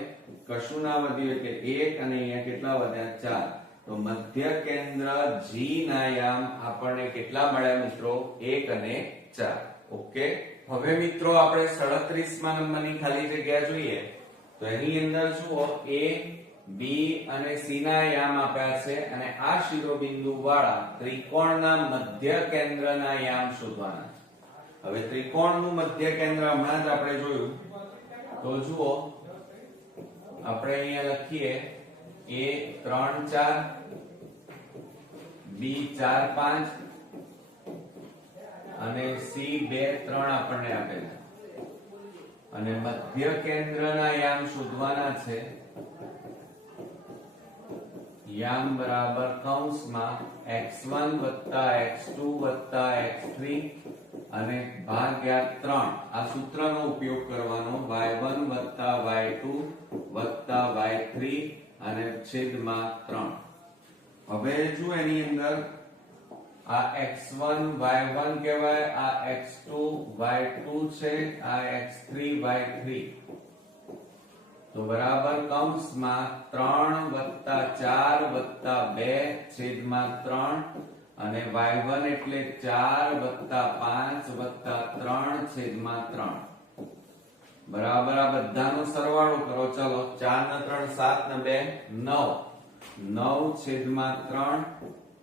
કશું ના વધ્યું એટલે 1, અને અહીંયા કેટલા વધ્યા? 4. તો મધ્ય કેન્દ્ર G ના યામ આપણને કેટલા મળ્યા મિત્રો? 1 અને 4. ઓકે, હવે મિત્રો આપણે 37મા નંબરની ખાલી જગ્યા જોઈએ. તો એની અંદર જુઓ, a b અને c ના યામ આપ્યા છે, અને આ શિરોબિંદુ વાળા ત્રિકોણના મધ્ય કેન્દ્રના યામ શોધવાના. હવે ત્રિકોણનું મધ્ય કેન્દ્ર હમણાં જ આપણે જોયું. તો જુઓ, આપણે અહીંયા લખીએ a 3 4, b 4 5 અને c 2 3 આપણને આપેલા, અને મધ્ય કેન્દ્રના યામ શોધવાના છે. યામ બરાબર કૌંસમાં x1 x2 x3 અને ભાગ્યા 3. આ સૂત્રનો ઉપયોગ કરવાનો, y1 y2 y3 અને છેદમાં 3. હવે જો એની અંદર આ x1 y1 કહેવાય, આ x2 y2 છે, આ x3 y3. તો બરાબર કૌંસમાં 3 + 4 + 2 છેદમાં 3 અને y1 એટલે 4 + 5 + 3 છેદમાં 3. બરાબર આ બધાનો સરવાળો કરો. ચલો 4 ને 3 7 ને 2 9 9 છેદમાં 3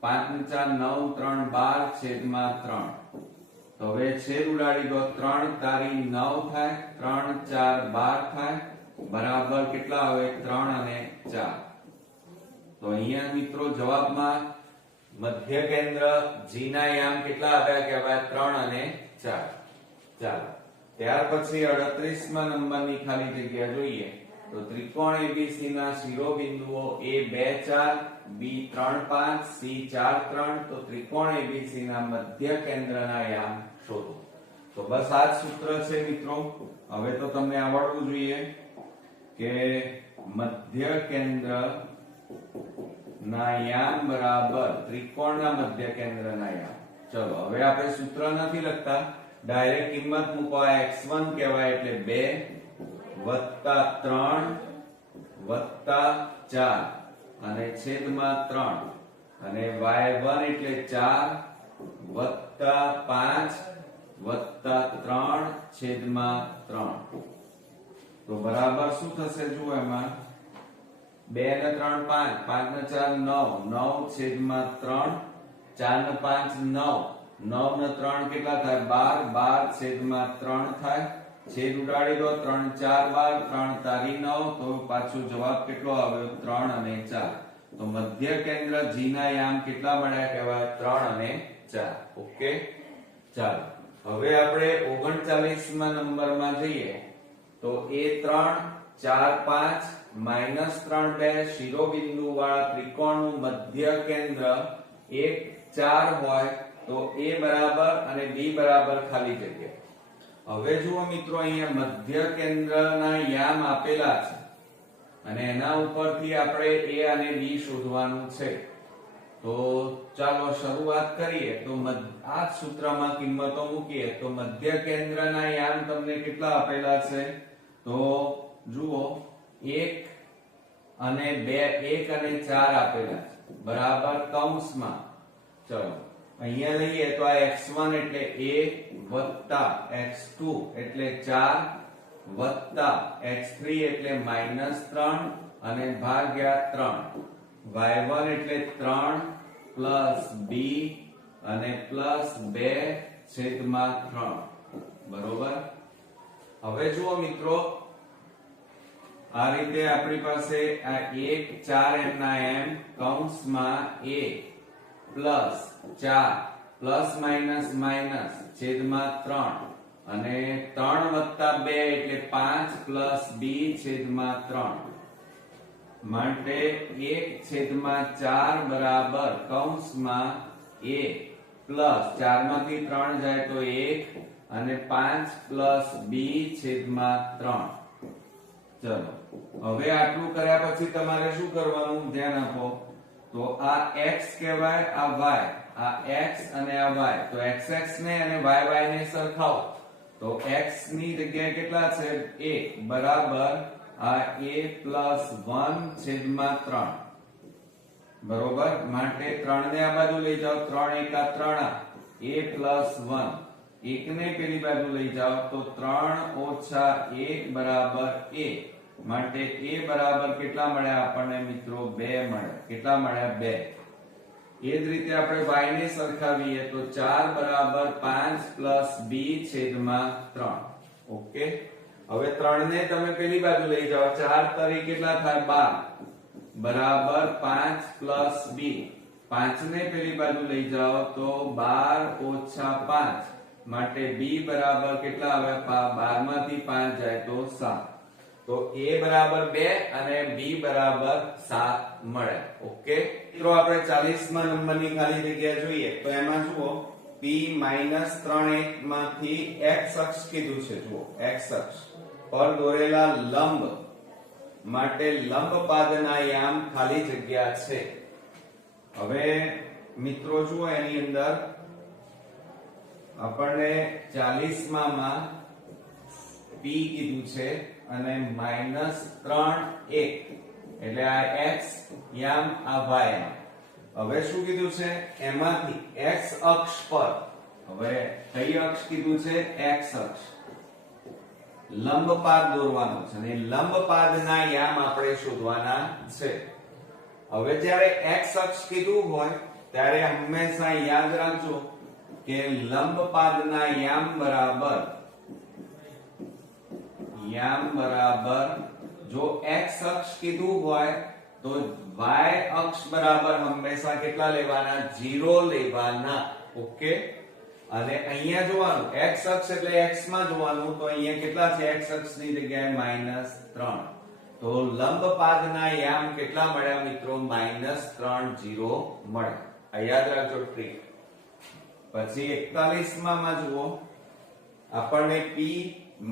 5 ને 4 9 3 12 છેદમાં 3. તો હવે છેદ ઉડાડી દો. 3 તારી 9 થાય, 3 4 12 થાય. બરાબર કેટલા આવે? 3 અને 4. તો અહીંયા મિત્રો જવાબમાં મધ્ય કેન્દ્ર G ના યામ કેટલા આવ્યા કહેવાય? 3 અને 4. ચાલો ત્યાર પછી 38મા નંબરની ખાલી જગ્યા જોઈએ. તો ત્રિકોણ ABC ના શિરોબિંદુઓ A 2 4 B 3 5 C 4 3. તો ત્રિકોણ ABC ના મધ્ય કેન્દ્રના યામ શોધો. તો બસ આ જ સૂત્ર છે મિત્રો. હવે તો તમને આવડવું જોઈએ કે મધ્ય કેન્દ્ર ના યામ બરાબર ત્રિકોણના મધ્ય કેન્દ્રના યામ. ચલો હવે આપણે સૂત્ર નથી લખતા, ડાયરેક્ટ કિંમત મૂકો. આ x1 કહેવાય એટલે 2 + 3 + 4 અને છેદમાં 3 અને y1 એટલે 4 + 5 + 3 છેદમાં 3. તો બરાબર શું થશે? જુઓ એમાં 2 ને 3 5 5 ને 4 9 9 છેદમાં 3 4 ને 5 9 9 ને 3 કેટલા થાય? 12 12 છેદમાં 3 થાય. છેદ ઉડાડી દો. 3 4 12 3 તારી 9. તો પાછો જવાબ કેટલો આવ્યો? 3 અને 4. તો મધ્ય કેન્દ્ર G ના યામ કેટલા મળ્યા કહેવાય? 3 અને 4. ઓકે ચાલો હવે આપણે 39મા નંબરમાં જઈએ. તો A3 4 5 -3 2 શિરોબિંદુ વાળા ત્રિકોણનું મધ્ય કેન્દ્ર 1 4 હોય તો A બરાબર અને B બરાબર ખાલી જગ્યા. હવે જુઓ મિત્રો અહીંયા મધ્ય કેન્દ્રના યામ આપેલા છે અને એના ઉપરથી આપણે A અને B શોધવાનું છે. તો ચાલો શરૂઆત કરીએ. તો આ સૂત્રમાં કિંમતો મૂકીએ તો મધ્ય કેન્દ્રના યામ તમને કેટલા આપેલા છે? તો જુઓ 1 અને 2 1 અને 4 આપેલા છે. બરાબર કૌંસમાં ચલો અહીંયા લઈએ તો આ x1 એટલે a + x2 એટલે 4 + x3 એટલે -3 અને ભાગ્યા 3. y1 એટલે 3 + b અને +2 છેદમાં 3. બરોબર. હવે જુઓ મિત્રો આ રીતે આપણી પાસે આ 1 4 m ના m કૌંસમાં a +4 ± છેદમાં 3 અને 3 + 2 એટલે 5 + b છેદમાં 3 માટે 1/4 બરાબર કૌંસમાં a + 4 માંથી 3 જાય તો 1 અને 5 + b છેદમાં 3. ચલો હવે આટલું કર્યા પછી તમારે શું કરવાનું? ધ્યાન આપો. તો આ x કહેવાય, આ y, આ x અને આ y. તો xx ને અને yy ને સરખાવો. તો x ની જગ્યાએ કેટલા છે? 1 બરાબર આ a + 1 છેદમાં 3. બરોબર. માટે 3 ને આ બાજુ લઈ જાઓ. 3 × 3 a + 1. 1 ને પેલી બાજુ લઈ જાઓ તો 3 - 1 બરાબર a. માટે a બરાબર કેટલા મળ્યા આપણને મિત્રો? 2 મળ્યા. કેટલા મળ્યા? 2. એ જ રીતે આપણે y ને સરખાવીએ તો 4 બરાબર 5 + b છેદમાં 3. ઓકે. હવે 3 ને તમે પેલી બાજુ લઈ જાઓ. 4 તરી કેટલા થાય? 12 બરાબર 5 + b. 5 ને પેલી બાજુ લઈ જાઓ તો 12 - 5 માટે b બરાબર કેટલા આવે? 12 માંથી 5 જાય તો 7. તો a બરાબર 2 અને b બરાબર 7 મળે. ઓકે મિત્રો આપણે 40મા નંબરની ખાલી જગ્યા જોઈએ. તો એમાં જુઓ p -3 માંથી x અક્ષ કીધું છે. જુઓ x અક્ષ પર દોરેલા લંબ માટે લંબ પાદના યામ ખાલી જગ્યા છે. હવે મિત્રો જુઓ એની અંદર આપણને 40 માં p કીધું છે અને -3 1 એટલે આ x યામ આ y. હવે શું કીધું છે એમાંથી x અક્ષ પર, હવે કઈ અક્ષ કીધું છે x અક્ષ, લંબપાદ દોરવાનો છે અને લંબપાદના યામ આપણે શોધવાના છે. હવે જ્યારે x અક્ષ કીધું હોય ત્યારે હંમેશા યાદ રાખજો કે લંબપાદના યામ બરાબર જો x અક્ષ કીધું હોય તો y અક્ષ બરાબર હંમેશા કેટલા લેવાના? 0 લેવાના. ઓકે, અને અહીંયા જોવાનું x અક્ષ એટલે x માં જોવાનું, તો અહીંયા કેટલા છે? x અક્ષની જગ્યાએ -3. તો લંબપાદના યામ કેટલા મળ્યા મિત્રો? -3 મળે. આ યાદ રાખજો ટ્રીક. પછી 41 માં જુઓ આપણને p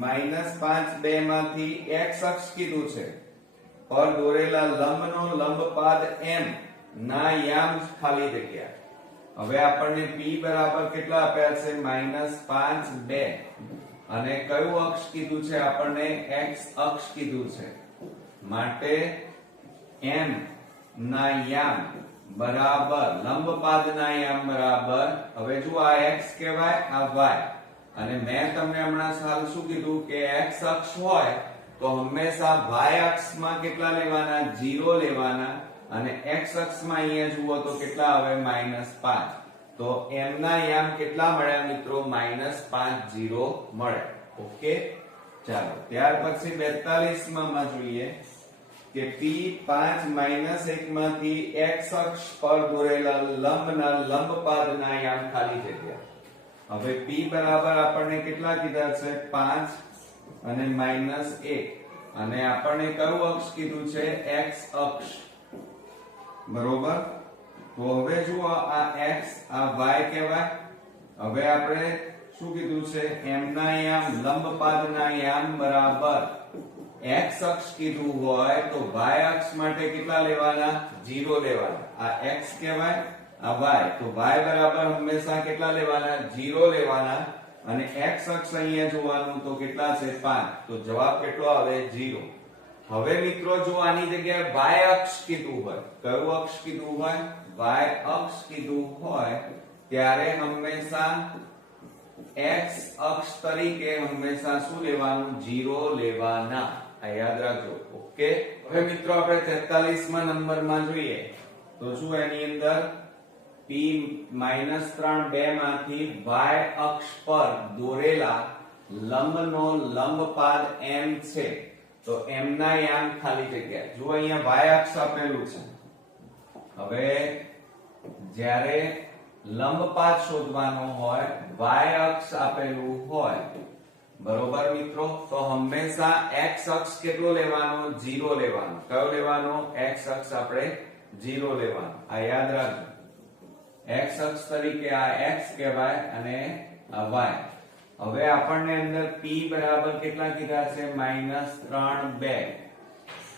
-5 2 માંથી x અક્ષ કીધું છે, પર દોરેલા લંબનો લંબપાદ m ના યામ ખાલી જગ્યા. હવે આપણને p બરાબર કેટલા આપ્યા છે? -5 2 અને કયું અક્ષ કીધું છે? આપણને x અક્ષ કીધું છે, માટે m ના યામ બરાબર લંબપાદના યામ બરાબર, હવે જો આ x કહેવાય, આ y, અને મેં તમને હમણાં સાલ શું કીધું કે x અક્ષ હોય તો હંમેશા y અક્ષમાં કેટલા લેવાના? 0 લેવાના, અને x અક્ષમાં અહીંયા જુઓ તો કેટલા આવે? -5. તો m ના યામ કેટલા મળ્યા મિત્રો? -50 મળે. ઓકે, ચાલો ત્યાર પછી 42 માં જોઈએ કે p 5 1 માંથી x અક્ષ પર દોરેલા લંબના લંબપાદના યામ ખાલી જગ્યા. હવે p બરાબર આપણને કેટલા કીધા છે? 5 અને -1, અને આપણને કયું અક્ષ કીધું છે? x અક્ષ. બરોબર, તો હવે જુઓ આ x આ y કહેવાય. હવે આપણે શું કીધું છે? m ના યામ લંબપાદના યામ બરાબર x અક્ષ કીધું હોય તો y અક્ષ માટે કેટલા લેવાના? 0 લેવાના. આ x કહેવાય, આ y, તો y બરાબર હંમેશા કેટલા લેવાના? 0 લેવાના, અને x અક્ષ અહીંયા જોવાનું તો કેટલા છે? 5. તો જવાબ કેટલો આવે? 0. હવે મિત્રો જો આની જગ્યાએ y અક્ષ કીધું હોય, કયું અક્ષ કીધું હોય? y અક્ષ કીધું હોય ત્યારે હંમેશા x અક્ષ તરીકે હંમેશા શું લેવાનું? 0 લેવાના. આ યાદ રાખજો. ઓકે, હવે મિત્રો આપણે 43 નંબરમાં જોઈએ તો શું એની અંદર p -3 2 માંથી y અક્ષ પર દોરેલા લંબનો લંબપાદ m છે, તો m ના યામ ખાલી જગ્યા. જો અહીંયા y અક્ષ આપેલું છે. હવે જ્યારે લંબપાદ શોધવાનો હોય, y અક્ષ આપેલું હોય, બરોબર મિત્રો, તો હંમેશા x અક્ષ કેટલો લેવાનો? 0 લેવાનો. કયો લેવાનો? x અક્ષ આપણે 0 લેવાનો. આ યાદ રાખજો. x અક્ષ તરીકે આ x કહેવાય અને આ y. હવે આપણને અંદર p બરાબર કેટલા કીધા છે? -3 2.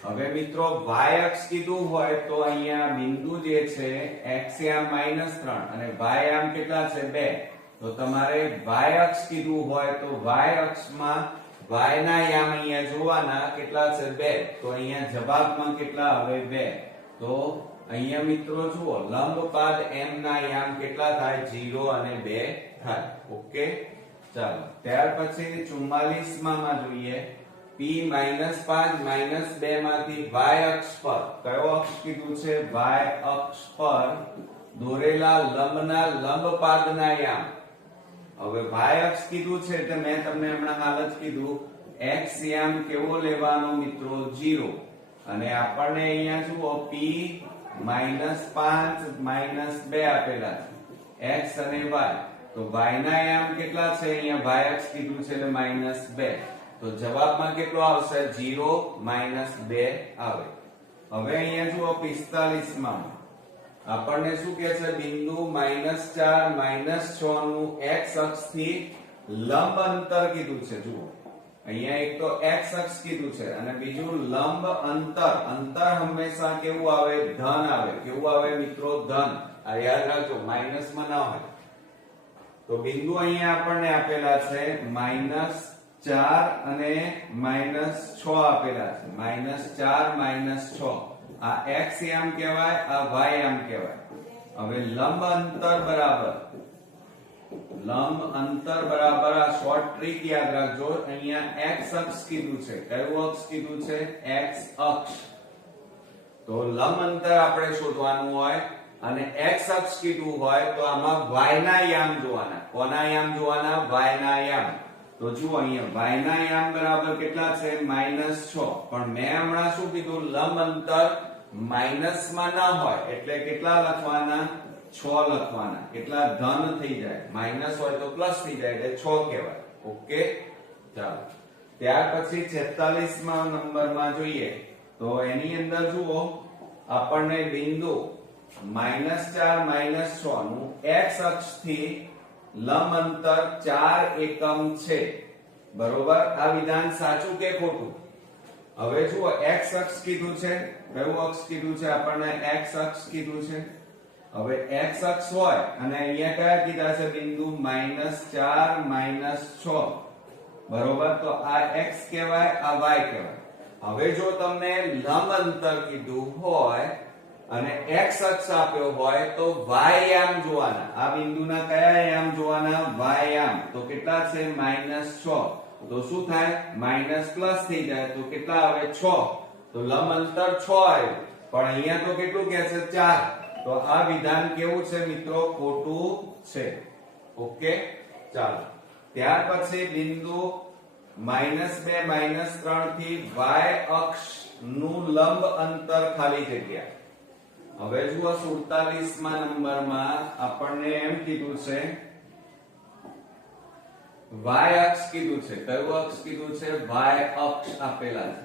હવે મિત્રો y અક્ષ કીધું હોય તો અહીંયા બિંદુ જે છે x યામ -3 અને y યામ કેટલા છે? 2. તો તમારે y અક્ષ કીધું હોય તો y અક્ષમાં y ના યામ અહીંયા જોવાના કેટલા છે? 2. તો અહીંયા જવાબમાં કેટલા આવે? 2. તો અહીંયા મિત્રો જુઓ લંબપાદ m ના યામ કેટલા થાય? 0 અને 2 થાય. ઓકે, ચાલો ત્યાર પછી 44 માં જોઈએ p -5 -2 માંથી y અક્ષ પર, કયો અક્ષ કીધું છે? y અક્ષ પર દોરેલા લંબના લંબપાદના યામ. હવે y અક્ષ કીધું છે એટલે મેં તમને હમણાં હાલ જ કીધું x યામ કેવો લેવાનો મિત્રો? 0. અને આપણને અહીંયા જુઓ p -5 -2 આપેલા છે, x અને y. તો y ના યામ કેટલા છે? અહીંયા y અક્ષ કીધું છે એટલે -2. તો જવાબમાં કેટલો આવશે? 0 -2 આવે. હવે અહીંયા જુઓ 45 માં આપણને શું કહે છે? બિંદુ -4 -6 નું x અક્ષથી લંબ અંતર કીધું છે. જુઓ અહીંયા એક તો x અક્ષ કીધું છે અને બીજું લંબ અંતર. અંતર હંમેશા કેવું આવે? ધન આવે. કેવું આવે મિત્રો? ધન. આ યાદ રાખજો, માઈનસ માં ના હોય. તો બિંદુ અહીંયા આપણને આપેલા છે -4 અને -6 આપેલા છે. -4 -6. આ x આમ કહેવાય, આ y આમ કહેવાય. હવે લંબ અંતર બરાબર આ શોર્ટ ટ્રીક યાદ રાખજો. અહીંયા x અક્ષ કીધું છે. કયું અક્ષ કીધું છે? x અક્ષ. તો લંબ અંતર આપણે શોધવાનું હોય અને x અક્ષ કીધું હોય તો આમાં y ના યામ જોવાના. કોના યામ જોવાના? y ના યામ. તો જુઓ અહીંયા y ના યામ બરાબર કેટલા છે? -6. પણ મેં હમણાં શું કીધું? લંબ અંતર માઈનસ માં ના હોય એટલે કેટલા લખવાના? 6 લખવાના. કેટલા? ધન થઈ જાય. માઈનસ હોય તો પ્લસ થઈ જાય એટલે 6 કહેવાય. ઓકે, ચાલો. ત્યાર પછી 46મા નંબરમાં જોઈએ તો એની અંદર જુઓ આપણને બિંદુ -4 -6 નું x અક્ષ થી લંબ અંતર 4 એકમ છે. બરોબર? આ વિધાન સાચું કે ખોટું? હવે જુઓ x અક્ષ કીધું છે. કયું અક્ષ કીધું છે? આપણને x અક્ષ કીધું છે. હવે x અક્ષ હોય અને અહીંયા કયા કીધા છે? બિંદુ -4 -6. બરોબર? તો આ x કહેવાય, આ y કહેવાય. હવે જો તમને લંબ અંતર કીધું હોય અને x અક્ષ આપ્યો હોય તો y યામ જોવાના. આ બિંદુના કયા યામ જોવાના? y યામ. તો કેટલા છે? -6. તો શું થાય? માઈનસ પ્લસ થઈ જાય તો કેટલા આવે? 6. તો લંબ અંતર 6 આવ્યું. પણ અહીંયા તો કેટલું કહે છે? 4. તો આ વિધાન કેવું છે મિત્રો? ખોટું છે. ઓકે, ચાલો. ત્યાર પછી બિંદુ -2 -3 થી y અક્ષ નું લંબ અંતર ખાલી જગ્યા. હવે જુઓ 47મા નંબરમાં આપણને એમ કીધું છે y અક્ષ કીધું છે. કયું અક્ષ કીધું છે? y અક્ષ આપેલા છે.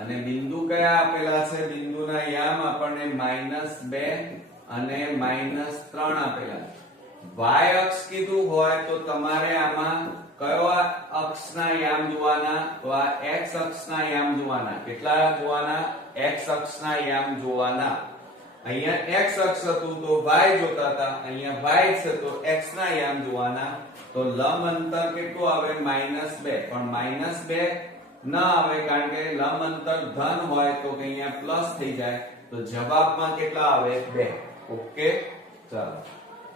અને બિંદુ કયા આપેલા છે? બિંદુના યામ આપણને -2 અને -3 આપેલા છે. y અક્ષ કીધું હોય તો તમારે આમાં કયો અક્ષના યામ જોવાના? તો આ x અક્ષના યામ જોવાના. કેટલા જોવાના? x અક્ષના યામ જોવાના. અહીંયા x અક્ષ હતું તો y જોતા હતા. અહીંયા y છે તો x ના યામ જોવાના. તો લંબ અંતર કેટલું આવે? -2. પણ -2 ના આવે કારણ કે લંબ અંતર ધન હોય તો અહીંયા પ્લસ થઈ જાય. તો જવાબમાં કેટલા આવે? 2. ઓકે, ચાલો.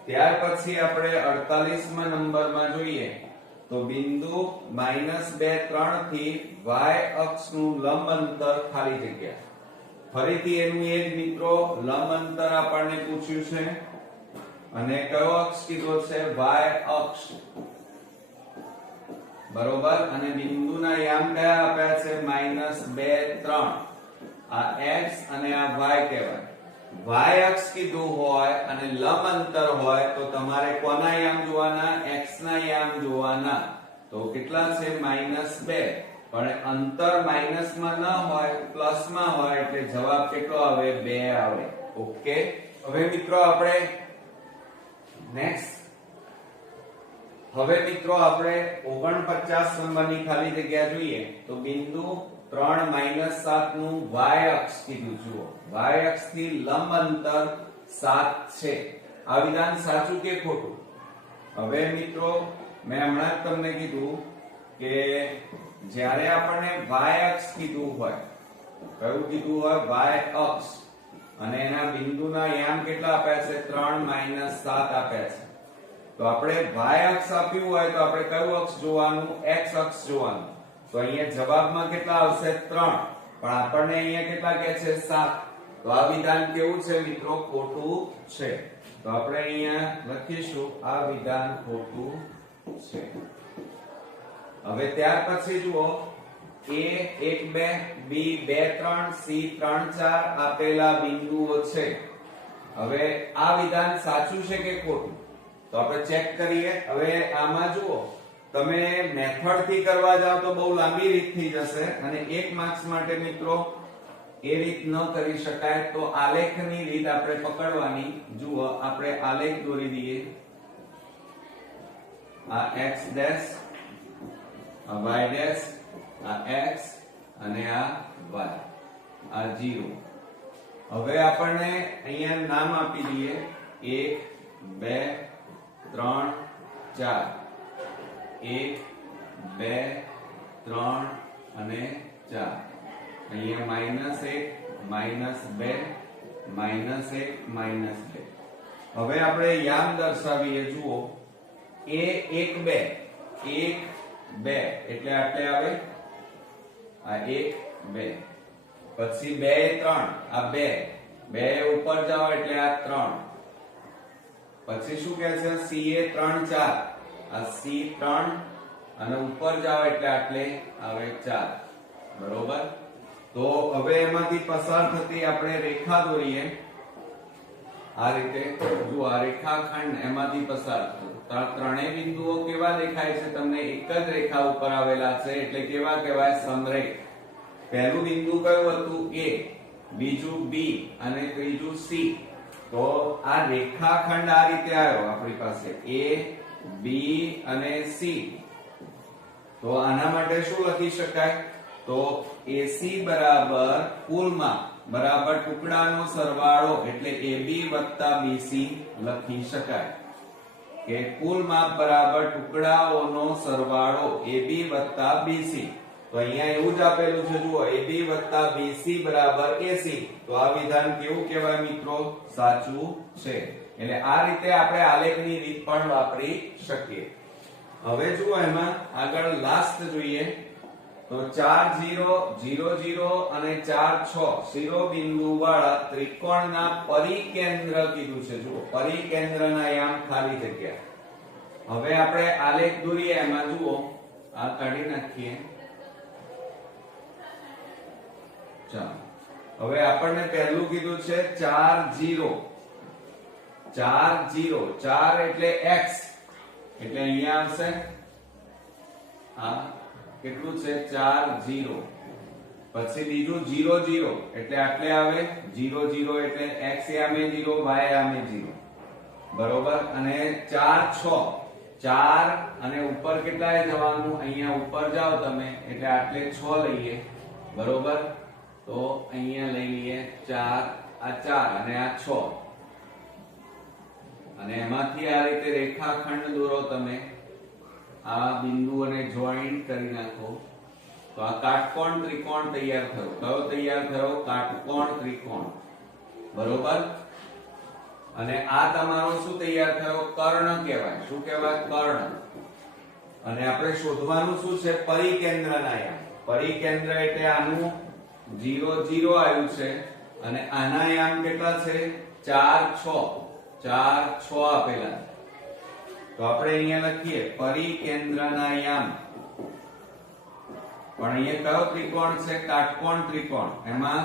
ત્યાર પછી આપણે 48મા નંબરમાં જોઈએ તો બિંદુ -2 3 થી y અક્ષનું લંબ અંતર ખાલી જગ્યા. ફરીથી એનું એ જ મિત્રો લંબ અંતર આપણને પૂછ્યું છે અને કયો અક્ષ કીધો છે? y અક્ષ. બરોબર? અને બિંદુના યામ કયા આપ્યા છે? -2 3. આ x અને આ y કહેવાય. y અક્ષ કીધું હોય અને લંબ અંતર હોય તો તમારે કોના યામ જોવાના? x ના યામ જોવાના. તો કેટલા છે? -2. પણ અંતર માઈનસ માં ન હોય પ્લસ માં હોય એટલે જવાબ કેટલો આવે? 2 આવે. ઓકે, હવે મિત્રો આપણે નેક્સ્ટ હવે મિત્રો આપણે 49 નંબરની ખાલી જગ્યા જોઈએ તો બિંદુ 3 -7 નું y અક્ષ કીધું. જુઓ y અક્ષ થી લંબ અંતર 7 છે. આ વિધાન સાચું કે ખોટું? હવે મિત્રો મેં હમણાં જ તમને કીધું કે જ્યારે આપણને y અક્ષ કીધું હોય, કયું કીધું હોય? y અક્ષ. અને એના બિંદુના યામ કેટલા આપ્યા છે? 3 - 7 આપ્યા છે. તો આપણે y અક્ષ આપ્યું હોય તો આપણે કયું અક્ષ જોવાનું? x અક્ષ જોવાનું. તો અહીંયા જવાબમાં કેટલા આવશે? 3. પણ આપણને અહીંયા કેટલા કહે છે? 7. તો આ વિધાન કેવું છે મિત્રો? ખોટું છે. તો આપણે અહીંયા લખીશું આ વિધાન ખોટું છે. હવે ત્યાર પછી જુઓ a 1 2 b 2 3 c 3 4 આપેલા બિંદુઓ છે. હવે આ વિધાન સાચું છે કે ખોટું? તો આપણે ચેક કરીએ. હવે આમાં જુઓ તમે મેથડ થી કરવા જાવ તો બહુ લાંબી રીત થઈ જશે અને 1 માર્ક્સ માટે મિત્રો એ રીત ન કરી શકાય. તો આલેખની રીત આપણે પકડવાની. જુઓ આપણે આલેખ દોરી દઈએ. આ x ડેશ, આ y ડેશ આ x અને આ y, આ 0. હવે આપણને અહીંયા નામ આપી દઈએ 1 2 3 4, 1 2 3 અને 4. અહીંયા -1 -2 -1 -2. હવે આપણે યામ દર્શાવીએ. જુઓ a 1 2 1 2 એટલે આટલે આવે આ 1 2, પછી 2 3 આ 2 2 ઉપર જાઓ એટલે આ 3, પછી શું કહે છે ca 3 4 આ c3 અને ઉપર જાઓ એટલે આટલે આવે 4. બરોબર. તો હવે એમાંથી પસાર થતી આપણે રેખા દોરીએ. આ રીતે જો આ રેખાખંડ એમાંથી પસાર થતો ત્રણેય બિંદુઓ કેવા દેખાય છે તમને? એક જ રેખા ઉપર આવેલા છે એટલે કેવા કહેવાય? સમરેખ. પહેલું બિંદુ કયું હતું? A, બીજું B અને ત્રીજું C. તો આ રેખાખંડ આ રીતે આવ્યો આપણી પાસે A, B અને C. તો આના માટે શું લખી શકાય? તો AC બરાબર કુલ માપ બરાબર ટુકડાનો સરવાળો એટલે AB વત્તા BC લખી શકાય કે કુલ માપ બરાબર ટુકડાઓનો સરવાળો AB વત્તા BC. તો અહીંયા એવું જ આપેલું છે. જુઓ AB વત્તા BC બરાબર AC. તો આ વિધાન કેવું કહેવાય મિત્રો? સાચું છે. એટલે આ રીતે આપણે આલેખની રીત પણ વાપરી શકીએ. હવે જુઓ એમાં આગળ લાસ્ટ જોઈએ તો 4 0 0 0 અને 4 6 શિરોબિંદુ વાળા ત્રિકોણના પરિકેન્દ્ર કીધું છે. જુઓ પરિકેન્દ્રના યામ ખાલી જગ્યા. હવે આપણે આલેખ દોરીએ. એમાં જુઓ આ કાઢી નાખીએ. ચાલો હવે આપણને પહેલું કીધું છે 4 0 4 0 4 એટલે x એટલે અહીંયા આવશે આ કેટલું છે 4 0. પછી બીજું 0 0 એટલે આટલે આવે 0 0 એટલે x આમે 0 y આમે 0. બરોબર. અને 4 6 4 અને ઉપર કેટલાય જવાનું? અહીંયા ઉપર જાઓ તમે એટલે આટલે 6 લઈએ. બરોબર. તો અહીંયા લઈ લઈએ 4 આ 4 અને આ 6 અને એમાંથી આ રીતે રેખાખંડ દોરો તમે. આ બિંદુઓને જોઈન્ટ કરી નાખો તો આ કાટકોણ ત્રિકોણ તૈયાર થયો. કયો તૈયાર થયો? કાટકોણ ત્રિકોણ. બરોબર. અને આ તમારો શું તૈયાર થયો? કર્ણ કહેવાય. શું કહેવાય? કર્ણ. અને આપણે શોધવાનું શું છે? પરિકેન્દ્રના યામ. પરિકેન્દ્ર એટલે આનું 0 0 આવ્યું છે અને આના યામ કેટલા છે? 4 6 4 6 આપેલા. તો આપણે અહીંયા લખીએ પરિકેન્દ્રના યામ. પણ અહીંયા કયો ત્રિકોણ છે? કાટકોણ ત્રિકોણ. એમાં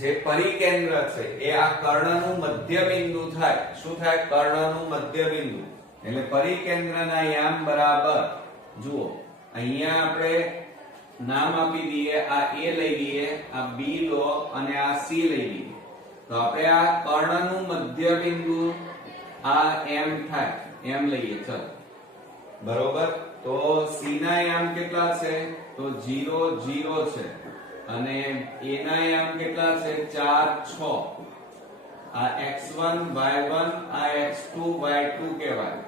જે પરિકેન્દ્ર છે એ આ કર્ણનું મધ્ય બિંદુ થાય. શું થાય? કર્ણનું મધ્ય બિંદુ. એટલે પરિકેન્દ્રના યામ બરાબર જુઓ અહીંયા આપણે નામ આપી દઈએ. આ A લઈ લઈએ, આ B લો અને આ C લઈ લઈએ. તો આપણે આ કર્ણનું મધ્ય બિંદુ આ m થાય એમ લઈએ. ચલો બરોબર. તો C ના યામ કેટલા છે? તો 0 0 છે અને A ના યામ કેટલા છે? 4 6. આ x1 y1 આ x2 y2 કહેવાય.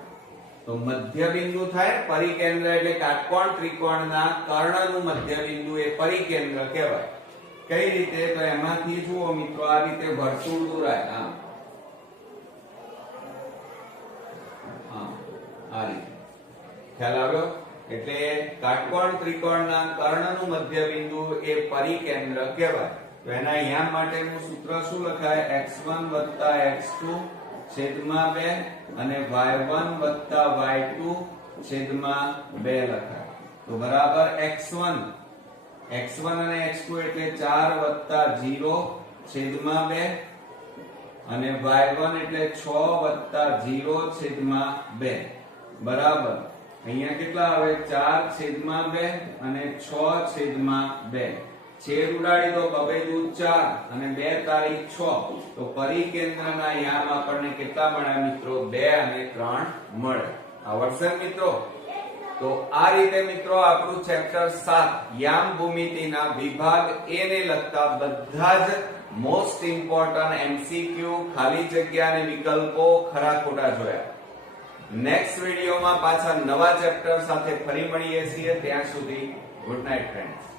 તો મધ્ય બિંદુ થાય પરિકેન્દ્ર એટલે કાટકોણ ત્રિકોણના કર્ણનું મધ્ય બિંદુ એ પરિકેન્દ્ર કહેવાય. કઈ રીતે? તો એમાંથી જુઓ મિત્રો આ રીતે વર્તુળ દોરાય. આ રીતે ખ્યાલ આવ્યો? એટલે કાટકોણ ત્રિકોણના કર્ણનું મધ્ય બિંદુ એ પરિકેન્દ્ર કહેવાય. તો એના યામ માટેનું સૂત્ર શું લખાય? x1 x2 છેદમાં 2 અને y1 y2 છેદમાં 2 લખાય. તો બરાબર x1 અને x2 એટલે 4 0 છેદમાં 2 અને y1 એટલે 6 0 છેદમાં 2 બરાબર. અહીંયા કેટલા આવે? 4 છેદમાં 2 અને 6 છેદમાં 2. છેદ ઉડાડી દો. 2 દૂ 4 અને 2 તારીખ 6. તો પરિકેન્દ્રના યામ આપણને કેટલા મળ્યા મિત્રો? 2 અને 3 મળે. આવડશે મિત્રો? તો આ રીતે મિત્રો આપણું ચેપ્ટર 7 યામ ભૂમિતિના વિભાગ એ ને લગતા બધા જ મોસ્ટ ઇમ્પોર્ટન્ટ એમસીક્યુ, ખાલી જગ્યા અને વિકલ્પો ખરા ખોટા જોયા. નેક્સ્ટ વિડીયોમાં પાછા નવા ચેપ્ટર સાથે ફરી મળીએ છીએ. ત્યાં સુધી ગુડ નાઇટ ફ્રેન્ડ્સ.